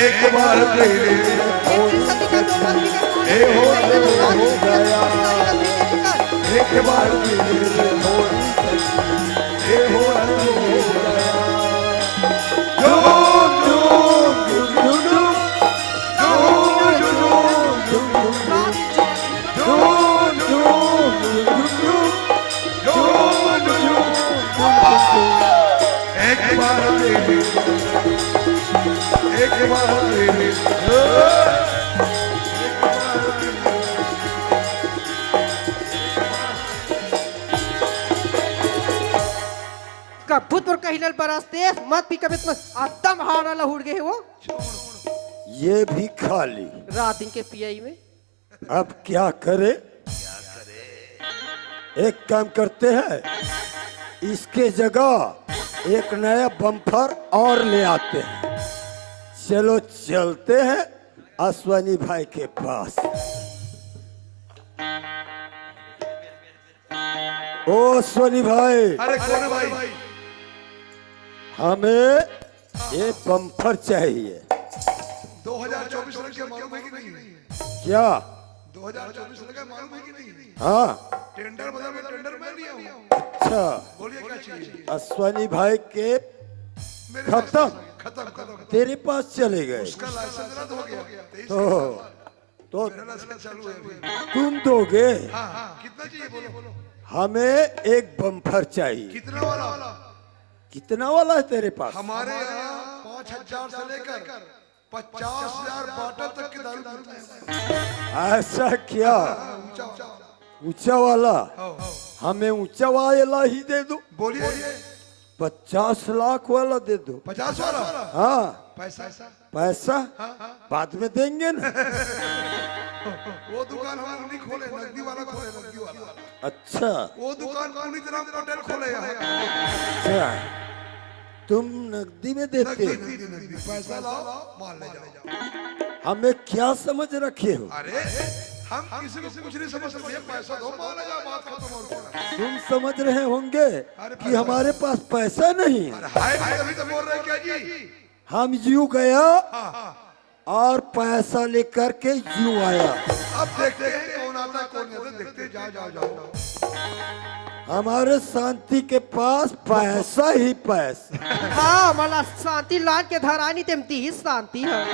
एक बार तेरे एक बार तेरे थोड़ी सच्ची, ये हो गया। एक बार तेरे, एक बार तेरे, कबूत पर कहिलल बरसते मत पी कबित में आदम हारा लहुड़ गए वो ये भी खाली। रात दिन के पियाई में। अब क्या करे? एक काम करते हैं, इसके जगह एक नया बम्फर और ले आते हैं। चलो चलते हैं अश्वनी भाई के पास। ओ अश्वनी भाई, अरे कौन है भाई? हमें ये बम्फर चाहिए। 2024 लगे मालूम है कि नहीं? क्या? 2024 लगे मालूम है कि नहीं? हाँ, टेंडर बदल में टेंडर मैं लिया हूँ। अच्छा। बोलिए क्या चाहिए? अश्वनी भाई के मेरे खत्म, खत्म खत्म। तेरे पास चले गए उसका लाइसेंस रद्द हो गया। 23 तो मेरा लाइसेंस चालू है अभी। तुम दोगे? हाँ हाँ, कितना चाहिए बोलो? हमें एक बम्फर चाहिए। कितना वाला? कितना वाला है तेरे पास? हमारे यहाँ 5,000 से लेकर 50,000 बॉटल तक की दारू मिलती है। ऐसा क्या? ऊंचा ऊंचा। ऊंचा वाला? हाँ, हमें ऊंचा वाला ही दे दो। बोलिए 50 लाख वाला दे दो। 50 वाला? हाँ, पैसा? पैसा बाद में देंगे ना। वो दुकान हम नहीं खोले, नकदी वाला खोले, नकदी वाला। अच्छा वो दुकान पुनीत राम पटेल खोले यहाँ। अच्छा, तुम नकदी में देते हो? नकदी पैसा लाओ, माल ले जाओ। हमें क्या समझ रखे हो? अरे हम किसी को कुछ नहीं समझ सकते, पैसा दो, माल ले जाओ, बात खत्म और क्या। तुम समझ रहे होंगे कि हमारे पास पैसा नहीं है। हाय अभी तो बोल रहे हैं क्या जी? हम यूं गया और पैसा लेकर के यूं आया। अब देखते हैं कौन आता है कौन नहीं आता, देखते हैं, जाओ जाओ जाओ। हमारे शांति के पास पैसा ही पैसा। हाँ मला शांति लान के धरानी तेमती ही शांति है।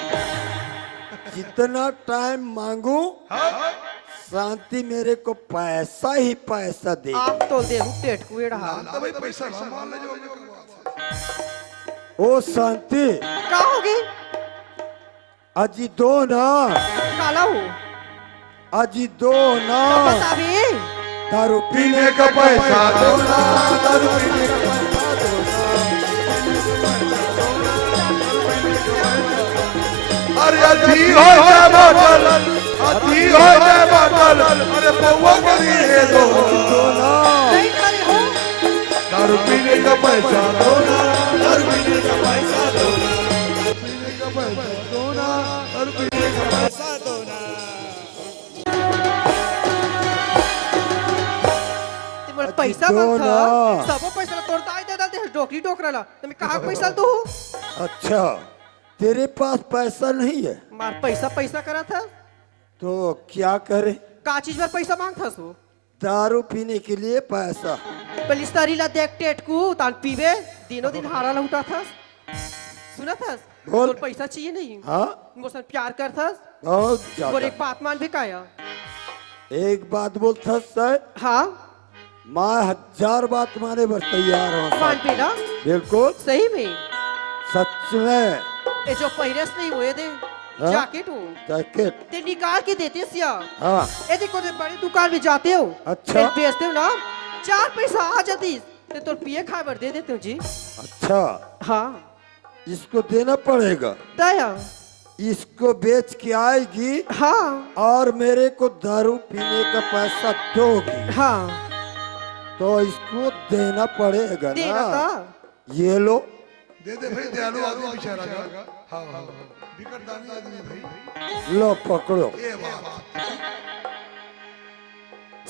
जितना टाइम मांगू शांति मेरे को पैसा ही पैसा दे। आप तो दे टेट कुए रहा। तो भाई पैसा ला, माल ले जाओ। ओ शांति, का होगी? अजी दो ना, काला हो अजी दो ना। बता भी दारू पीने का पैसा दो ना, दारू पीने का पैसा दो ना। अरे अधी हो जाए बोतल, अधी हो जाए बोतल, अरे पौवा के लिए दो ना। नहीं करे हो दारू पीने का पैसा दो ना, दारू पीने का पैसा दो ना, पीने का पैसा दो ना, दारू पीने का पैसा दो ना। तुम्हारे पैसा दो मांगता ना। सब पैसा तोड़ता है दे दे डोकरी डोकराला तुम कहाँ पैसा दो? अच्छा, तेरे पास पैसा नहीं है मार पैसा पैसा करा था तो क्या करे? का चीज पर पैसा मांगता सो? दारू पीने के लिए पैसा। पलिस्तारी ला देख टेट को तान पीवे दिनों दिन हारा लौटा था। सुना था बोल। तो पैसा चाहिए नहीं हाँ, मुझसे प्यार कर था बहुत और ज्यादा। एक बात मान भी काया एक बात बोलता सर, हाँ मैं 1000 बात माने पर तैयार हूँ मान सर। पे ना बिल्कुल सही में सच में। ये जो पहिरस नहीं हुए दे हाँ? जैकेट हो जैकेट, ते निकाल के देते सिया। हाँ ये देखो ते बड़ी दुकान में जाते हो अच्छा। फिर बेचते हो ना 4 पैसा आ जाती ते तो पिए खाए भर दे देते हो जी। अच्छा, हाँ इसको देना पड़ेगा। दया इसको बेच के आएगी हाँ और मेरे को दारू पीने का पैसा दोगी, हाँ तो इसको देना पड़ेगा देना ना। था ये लो, दे दे भाई, दयालु आदमी बेचारा का। हाँ हाँ विकट दानी आदमी भाई। लो पकड़ो। ये बात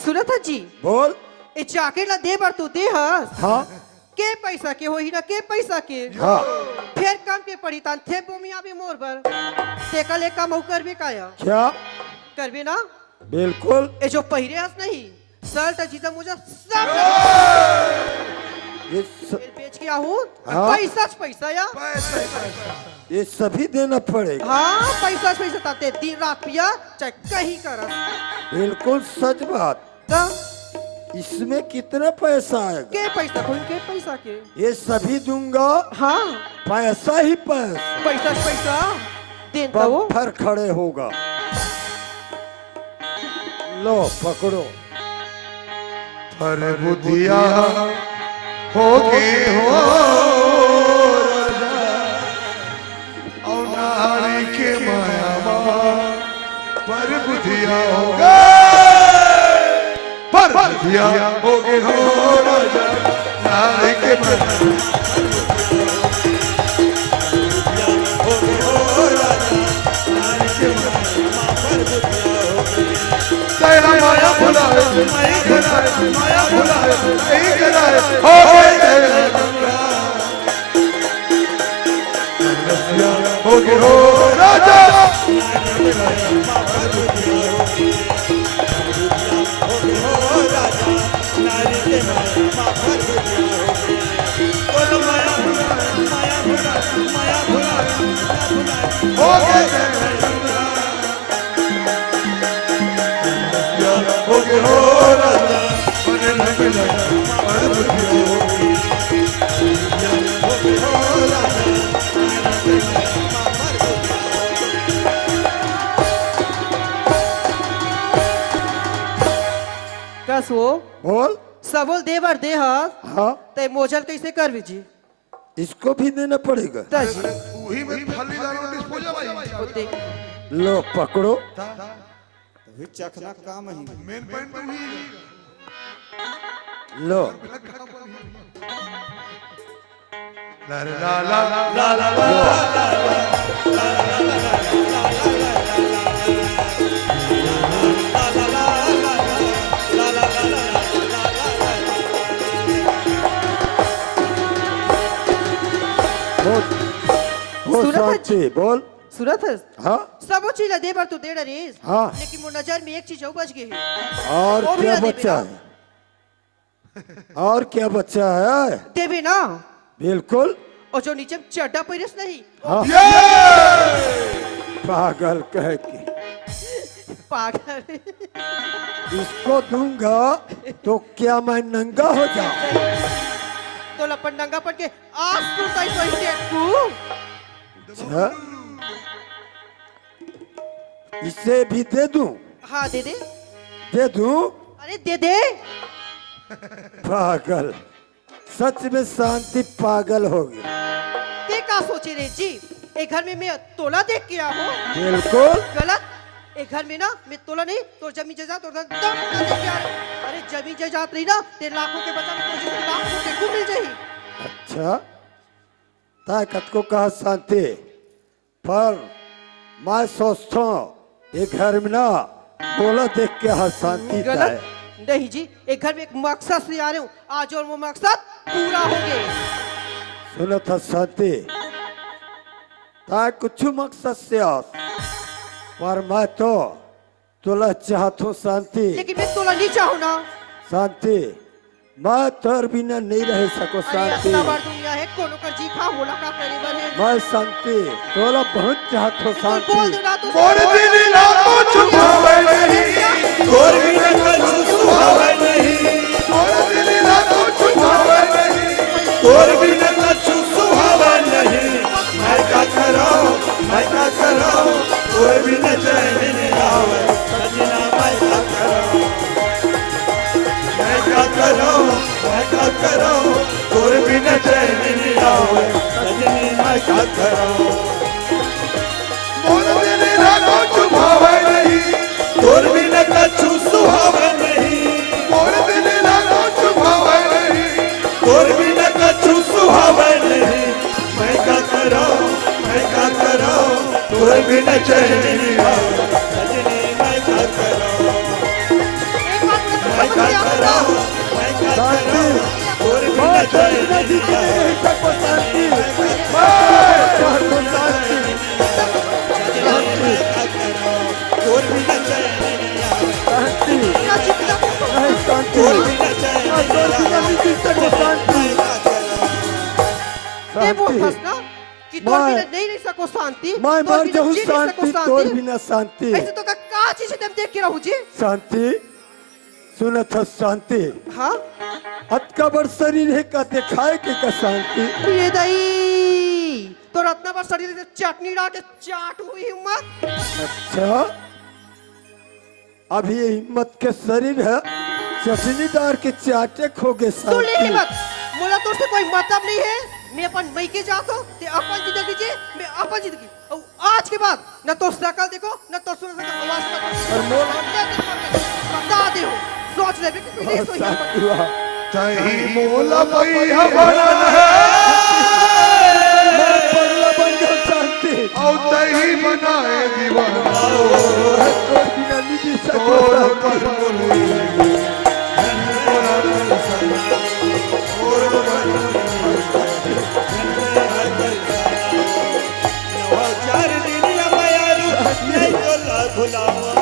सुना था जी बोल। ये जैकेट ला दे बर तू दे हस हाँ के पैसा के हो ही ना के पैसा के हाँ, फिर कम के पड़ी तान थे बोमी आबे मोर बर ते कल एक काम करबे काया क्या? करबे ना। बिल्कुल। ये जो पहिरे हस नहीं शर्ट जीता मुझे सब ये फिर बेच के आहूं हाँ? पैसा पैसा या पैसा ही पैसा। ये सभी देना पड़ेगा। हाँ पैसा पैसा ताते दिन रात पिया चाहे कहीं कर बिल्कुल सच बात। ना इसमें कितना पैसा आएगा? के पैसा कोई के पैसा के ये सभी दूंगा, हाँ पैसा ही पैसा। पैसा पैसा दिन तो वो बम्फर खड़े होगा। लो पकड़ो। अरे बुधिया हो के हो और नारी के माया पर बुधिया होगा, पर बुधिया हो के हो राजा नारी के माया तेरा माया भुलाए माया भुलाए माया भुलाए नहीं कराए हो गए हो राजा हो गए हो गए हो राजा बने लगे लगा और बुद्धि हो कस वो बोल। सबोल देवर दे हस हाँ, ते मोजल कैसे करबे जी इसको भी देना पड़ेगा। ताजी वही में फलीदार डिस्पोजल भाई वो देख लो पकड़ो। चखना काम ही मेन पॉइंट तो वही लो ला ला ला ला ला हो सूरत है शांति बोल। सूरत है हाँ सबो चीज ला दे बर तू दे डरीस हाँ। लेकिन वो नजर में एक चीज और बच गई है और वो भी क्या ना देबे बच्चा ना। है? और क्या बच्चा है? देबे ना बिल्कुल। और जो नीचे चड्डा पहिरस नहीं हाँ, पागल कह के पागल इसको दूंगा तो क्या मैं नंगा हो जाऊं? तो लपन नंगा पड़ के आज तू ताई तो इसे तू अच्छा, इसे भी दे दूं? हाँ दे दे दे दूं? अरे दे दे पागल, सच में शांति पागल होगी। ते का सोचे रे जी एक घर में मैं तोला देख के आऊं बिल्कुल गलत। एक घर में ना मैं तोला नहीं तो जमीन जायदाद और दम ना देख के आ रहा। अरे जमीन जायदाद रही ना ते लाखों के बचा में तो लाखों के को मिल जाही। अच्छा, ताकत को कहा शांति, पर मैं सोचता हूँ एक घर में ना बोला देख के हाँ शांति था है। गलत नहीं जी एक घर में एक मकसद से आ रहे हूँ आज और वो मकसद पूरा हो गए। सुनो था शांति, ता कुछ मकसद से आ, पर मैं तो तुला चाहता हूँ शांति। लेकिन मैं तोला नहीं चाहूँ ना। शांति, मैं तोर बिना नहीं रह सको अरे शांति इतना बड़ दुनिया है कोनो कर जी खा बोला का करे बर है मैं शांति तोला बहुत चाहत हो बोल शांति दो ना तो मोर दिल रातो छुपावे नहीं तोर बिना कछु सुहावे नहीं मोर दिल रातो छुपावे नहीं तोर बिना कछु सुहावे नहीं मैं का करो तोर बिना चैन नहीं आवे सजना मैं का करो तोर बिना चैन नहीं आवे सजनी मैं का करो मोर दिल रातो छुपावे नहीं तोर बिना कछु सुहावे नहीं मोर दिल रातो छुपावे नहीं तोर बिना कछु सुहावे नहीं मैं का करो तोर बिना चैन नहीं आवे सजनी मैं का करो एक बात मैं का करो तोर बिना चैन नहीं आवे सको शांति तोर बिना चैन नहीं आवे शांति ना चिंता नहीं शांति तोर बिना चैन मैं तोर बिना नहीं जी सको शांति ये बोल शांति ना कि तोर मैं- बिना नहीं रह सको शांति मैं तोर मर बिना जाऊँ जी नहीं सको शांति तोर बिना शांति ऐसे तो का चीज है तुम देख के रहू जी शांति सुनत हो शांति हाँ अतकबर शरीर है का दिखाए के का शांति ये दई तो रत्ना पर शरीर से चटनी डाल के चाट हुई हिम्मत अच्छा अभी ये हिम्मत के शरीर है चटनी डाल के चाटे खोगे सुन ले शांति हिम्मत मोला तो से कोई मतलब नहीं है मैं अपन मई के जातो ते अपन जिंदगी जी मैं अपन जिंदगी और आज के बाद न तो शकल देखो न तो सुन सको आवाज सको और मोला बता दे हो सोच ले कि पीछे सो यहाँ पर शांति वाह चाही मोला पई हबरन है मैं पगला बन गया शांति औ तही बनाए दीवाना तोर बिना नहीं जी सको तोर शांति पर चार दिन मायारू नहीं तोला भुलावा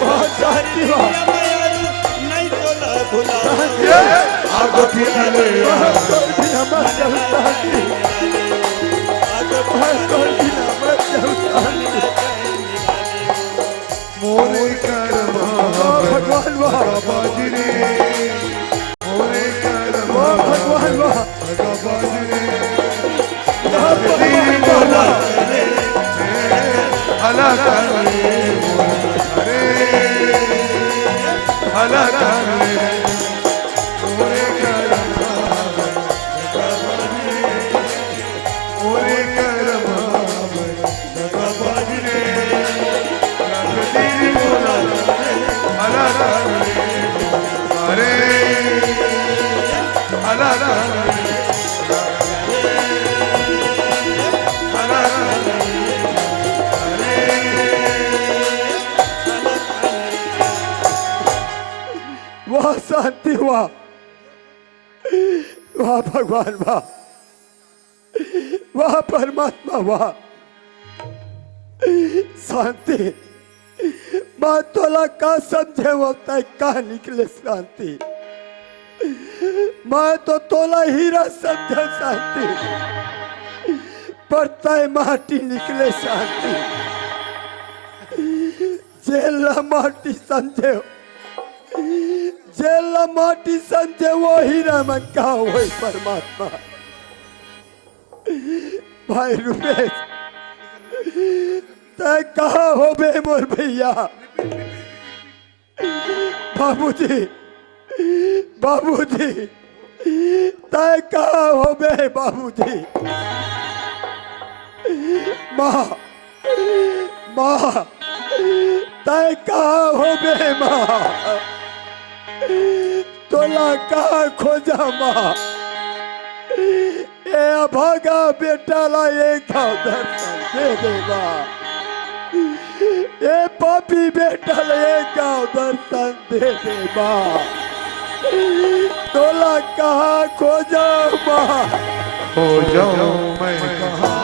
बहुत शांति वाह नहीं तोला भुलावा आगो फिरले तोर बिना मर जाऊँ शांति तोर बिना मर जाऊँ शांति मोरे कर्मा भगवान वाह बाजरे मोरे कर्मा वाह भगवान वाह बाजरे भगवान बोला हला करे हरे हला करे मोरे कर्मा मोरे कर्मा बाजरे तेरी बोला हला करे हरे हला करे वाह शांति वाह वाह भगवान वाह वाह परमात्मा वाह शांति मैं तोला का समझे वो तय का निकले शांति मैं तो तोला हीरा समझे शांति पर तय माटी निकले शांति जेला माटी समझे जेला माटी समझे वो हीरा में का वही परमात्मा भाई रुपेश तय कहा हो बे मोर भैया बाबूजी बाबूजी तय कहा हो बे बाबूजी माँ माँ तय कहा हो बे माँ तोला कहा खोजा माँ ए अभागा बेटा ला एक दर्शन दे दे माँ ए पापी बेटा ला एक दर्शन दे दे माँ तोला कहा खोजा माँ हो जाऊं मैं कहाँ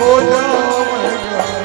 हो जाऊं मैं कहाँ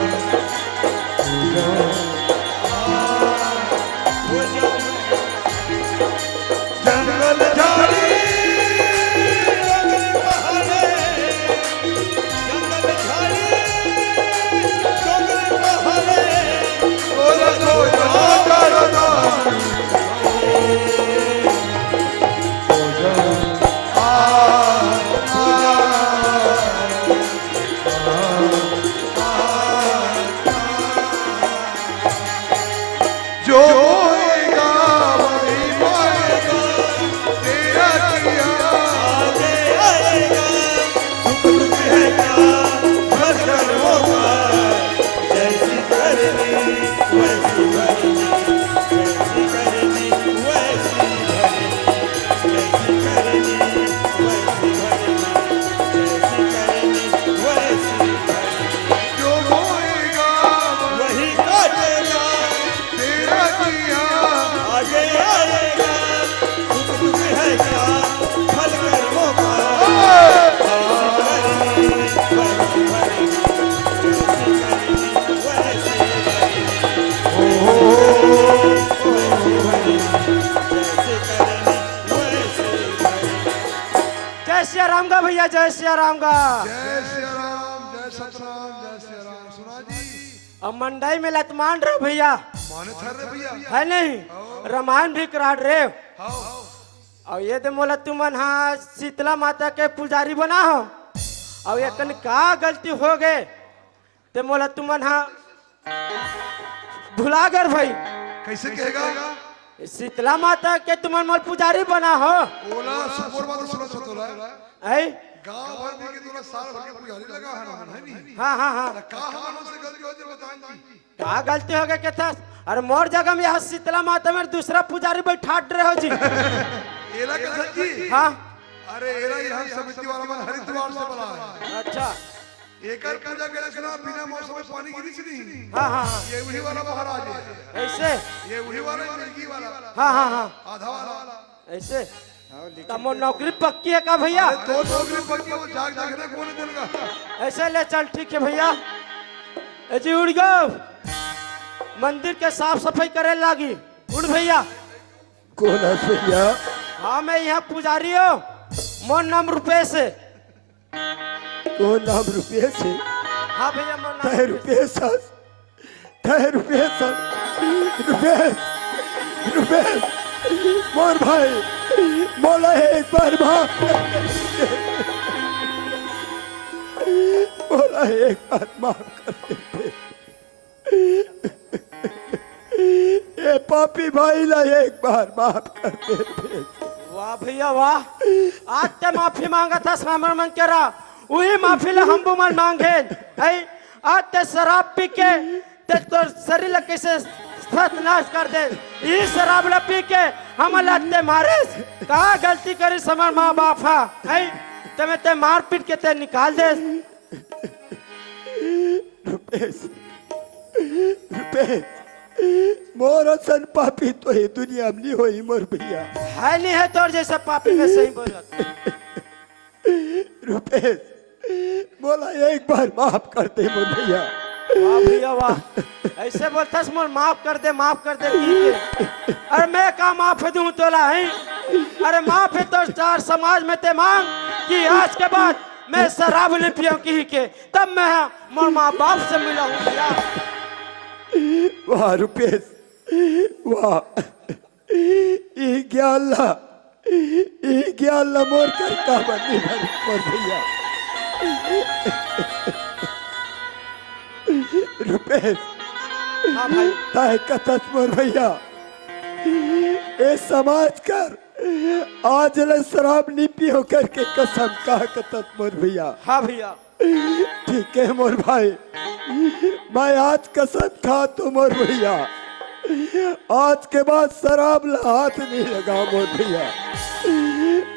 भैया जय सिया राम का। जय सिया राम, जय सतराम, जय सिया राम। सुना जी, अब मंडई में लतमान रहो भैया, माने थर रे भैया। है नहीं रामायण भी करा रहे हो। हाँ, और ये तो मोला तुमन हाँ शीतला माता के पुजारी बना हो, और ये कन का गलती हो गए ते मोला तुमन हाँ भुला कर भाई। कैसे कहेगा? शीतला माता के तुमन मोल पुजारी बना हो। ओला सुपोर बात सुनो सतोला। ऐ गांव भर में के तोला साल भर के पुजारी लगा है ना, है नहीं? हाँ हाँ हाँ का हमन से गलती हो जे बताएं जी। का गलती हो गया के था? अरे मोर जगह में यहाँ शीतला माता में दूसरा पुजारी बैठा रहे हो जी। एला के सच्ची? हाँ अरे एला यहाँ समिति वाला मन हरिद्वार से बना है। अच्छा एकर पूजा करे से ना बिना मौसम में पानी गिरी से नहीं। हाँ हाँ हाँ ये वही वाला महाराज है। ऐसे ये वही वाला मिर्गी वाला। हाँ हाँ हाँ आधा वाला। ऐसे तब वो नौकरी पक्की है का भैया? तो नौकरी पक्की, वो जाग जाग रहे कौन देगा? ऐसे ले चल ठीक है भैया। ए जी उड़ गो, मंदिर के साफ सफाई करे लागी। उड़ भैया। कौन है भैया? हाँ मैं यहाँ पुजारी हूँ, मोर नाम रुपेश है। कौन नाम रुपये से? हाँ भैया मोर नाम तय रुपये सस, तय रुपये सस, रुपये रुपये मोर भाई मोला एक बार माफ कर दे। मोला एक बार माफ कर दे। ये पापी भाई ला एक बार माफ कर दे। वाह भैया वाह, आज ते माफी मांगा था सामर मन करा, वही माफी ला हम मन मांगे। ऐ आज ते शराब पी के ते तो शरीर ला कैसे सत्यानाश कर दे। ये शराब ला पी के हम लाते मारे का गलती करी समर माँ बाप हा। ऐ ते ते मार पीट के ते निकाल दे। रुपेश, रुपेश मोर असन पापी तो ये दुनिया में नहीं होई मोर भैया। है नहीं है तोर जैसा पापी में सही बोलत। रुपेश बोला एक बार माफ कर दे मोर भैया। वाह भैया वाह, ऐसे बोलता मोर माफ कर दे माफ कर दे ठीक है। अरे मैं का माफ दूं तोला है? अरे माफ है तो चार समाज में ते मांग कि आज के बाद मैं शराब नहीं पियो की के, तब मैं मोर माँ बाप से मिला हूँ भैया। वाह रुपेश वाह, ई ग्याला मोर कर का बनी भर मोर भैया। रुपेश हाँ भाई ताए कतत मोर भैया, ए समाज कर आज ले शराब नहीं पियो करके कसम का कतत मोर भैया। हाँ भैया ठीक है मोर भाई, मैं आज कसम खा तो मोर भैया, आज के बाद शराब ला हाथ नहीं लगा मोर भैया।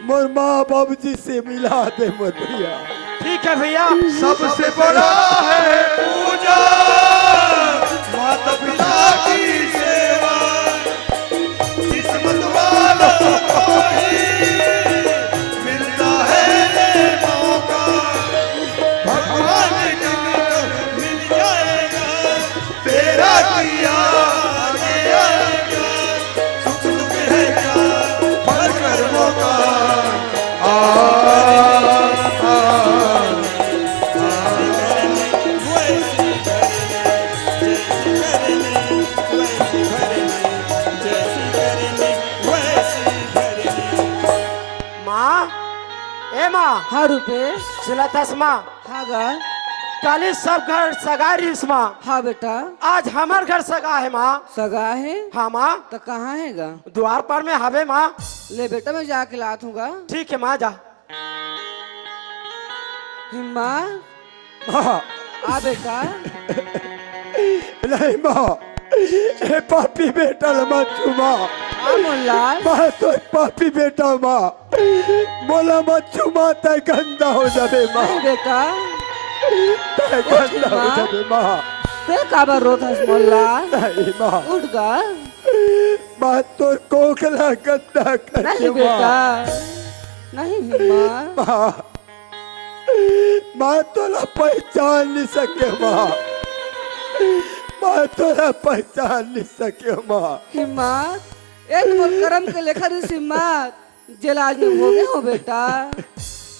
मोर माँ बाबू जी से मिला दे मोर भैया। ठीक है भैया। सबसे बड़ा है पूजा, माता पिता की सेवा, किस्मत वालों को ही मिलता है मौका, भगवान के मिल जाएगा, तेरा किया आगे आएगा, सुख दुख है क्या फल कर्मों का। माँ ए माँ हाँ रुपेश। सुना था माँ, हाँ गा। कल सब घर सगा रही माँ, हाँ बेटा। आज हमार घर सगा है माँ। सगा है? हाँ माँ तो कहाँ है गा? द्वार पर में हवे माँ। ले बेटा मैं जाके लात हूँ गा। ठीक है माँ जा। हिम्मा माँ आ बेटा। नहीं माँ, ए पापी बेटा मत छुमा। आ मोहनलाल। माँ तो एक पापी बेटा माँ, बोला मत छुमा तय गंदा हो जाबे माँ, नहीं बेटा। तय गंदा हो जाबे माँ। ते काबर रोत हस मोहनलाल? नहीं माँ, उठ गा। माँ तो कोकला गंदा कर नहीं बेटा। नहीं हिम्मा। माँ, माँ तो ना पहचान नहीं सके माँ, माँ तो ना पहचान नहीं सके माँ। हिम्मत एक मोर करम के लेखा रे हिम्मत जेल आज में हो गए हो बेटा।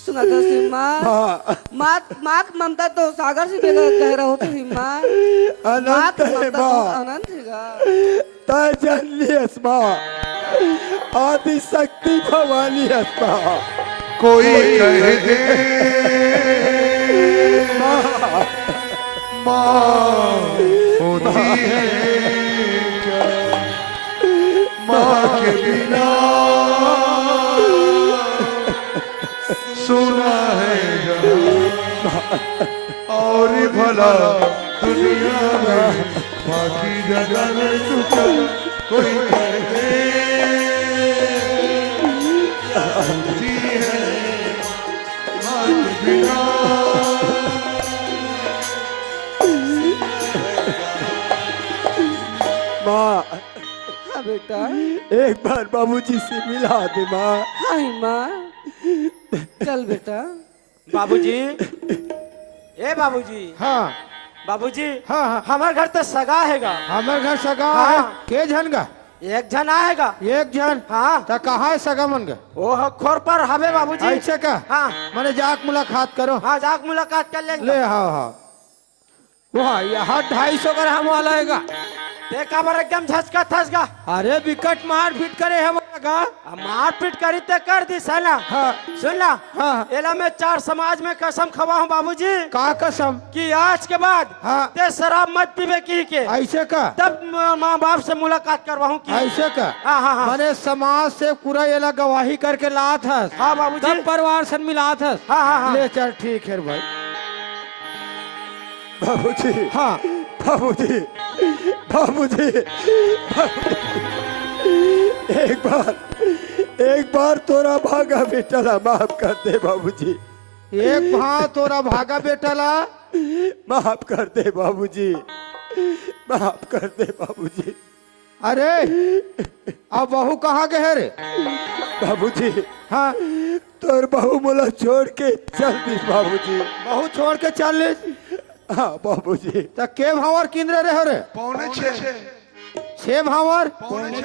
सुना था सी माँ माँ माँ माँ की ममता तो सागर से भी कह रहा होती थी माँ। माँ अनंत की है ममता तो माँ, अनंत हैगा। तय जनलियस माँ, आदि शक्ति भवानी है माँ। कोई कह दे माँ होती है क्या, माँ के बिना सुना है जहाँ, और भला दुनिया में बाकी जगह में सुखा कोई कह दे होती है माँ के बिना। माँ हाँ बेटा। एक बार बाबूजी से मिला दे माँ। हाँ ही माँ, चल बेटा। बाबूजी, ए बाबूजी, हाँ बाबूजी, हाँ हाँ हमार घर तो सगा हैगा। हमार घर सगा हाँ। है के झन का एक जन आएगा। एक झन हाँ तो कहा है सगा मन का वो खोर पर हवे बाबूजी। ऐसे का हाँ मैंने जाक मुलाकात करो। हाँ जाक मुलाकात कर लेंगे। ले हाँ हाँ वहाँ यहाँ 250 ग्राम वाला हैगा। देखा बार एकदम झसका थसगा। अरे विकट मार पीट करे हमारा का। मार पीट करी ते कर दी सला। हाँ सुन ला। हाँ एला में 4 समाज में कसम खवा हूँ बाबूजी का कसम कि आज के बाद हाँ ते शराब मत पीवे की के ऐसे का तब माँ बाप से मुलाकात करवाऊँ की। ऐसे का हाँ हाँ हाँ मैंने समाज से पूरा ये गवाही करके लात हस हाँ बाबूजी। तब परिवार से मिलात हस। हाँ हाँ हाँ ले चल ठीक है भाई। बाबूजी, हाँ बाबूजी, बाबूजी, एक बार तोरा भागा बेटा माफ कर दे बाबूजी। एक भाव तोरा भागा बेटा ला माफ कर दे बाबूजी, माफ कर दे बाबूजी। अरे अब बहू कहाँ गए रे। बाबूजी, हाँ तोर बहू मोला छोड़ के चल दी बाबूजी। बहू छोड़ के चल ले हाँ बाबूजी। तो के भावर किंद्रे रहे रे। 6 भावर माने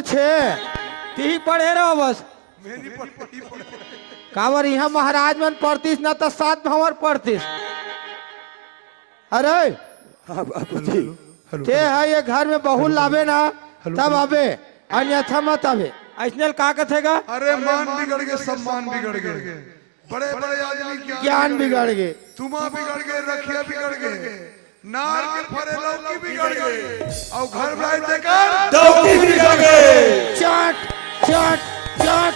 6:45 ती पढ़े रहो बस। कावर यहाँ महाराज मन पढ़तीस ना तो 7 भावर पढ़तीस। अरे हाँ बाबूजी। ते है ये घर में बहू लावे ना तब आवे अन्यथा मत आवे। ऐसने का कथेगा अरे मान बिगड़ गए, सम्मान बिगड़ गए, बड़े बड़े आदमी ज्ञान बिगड़ गए, तुमा बिगड़ गए, रखिया बिगड़ गए, नार के फरे लौकी बिगड़ गए, और घर में देखा दौकी बिगड़ गए। चाट चाट चाट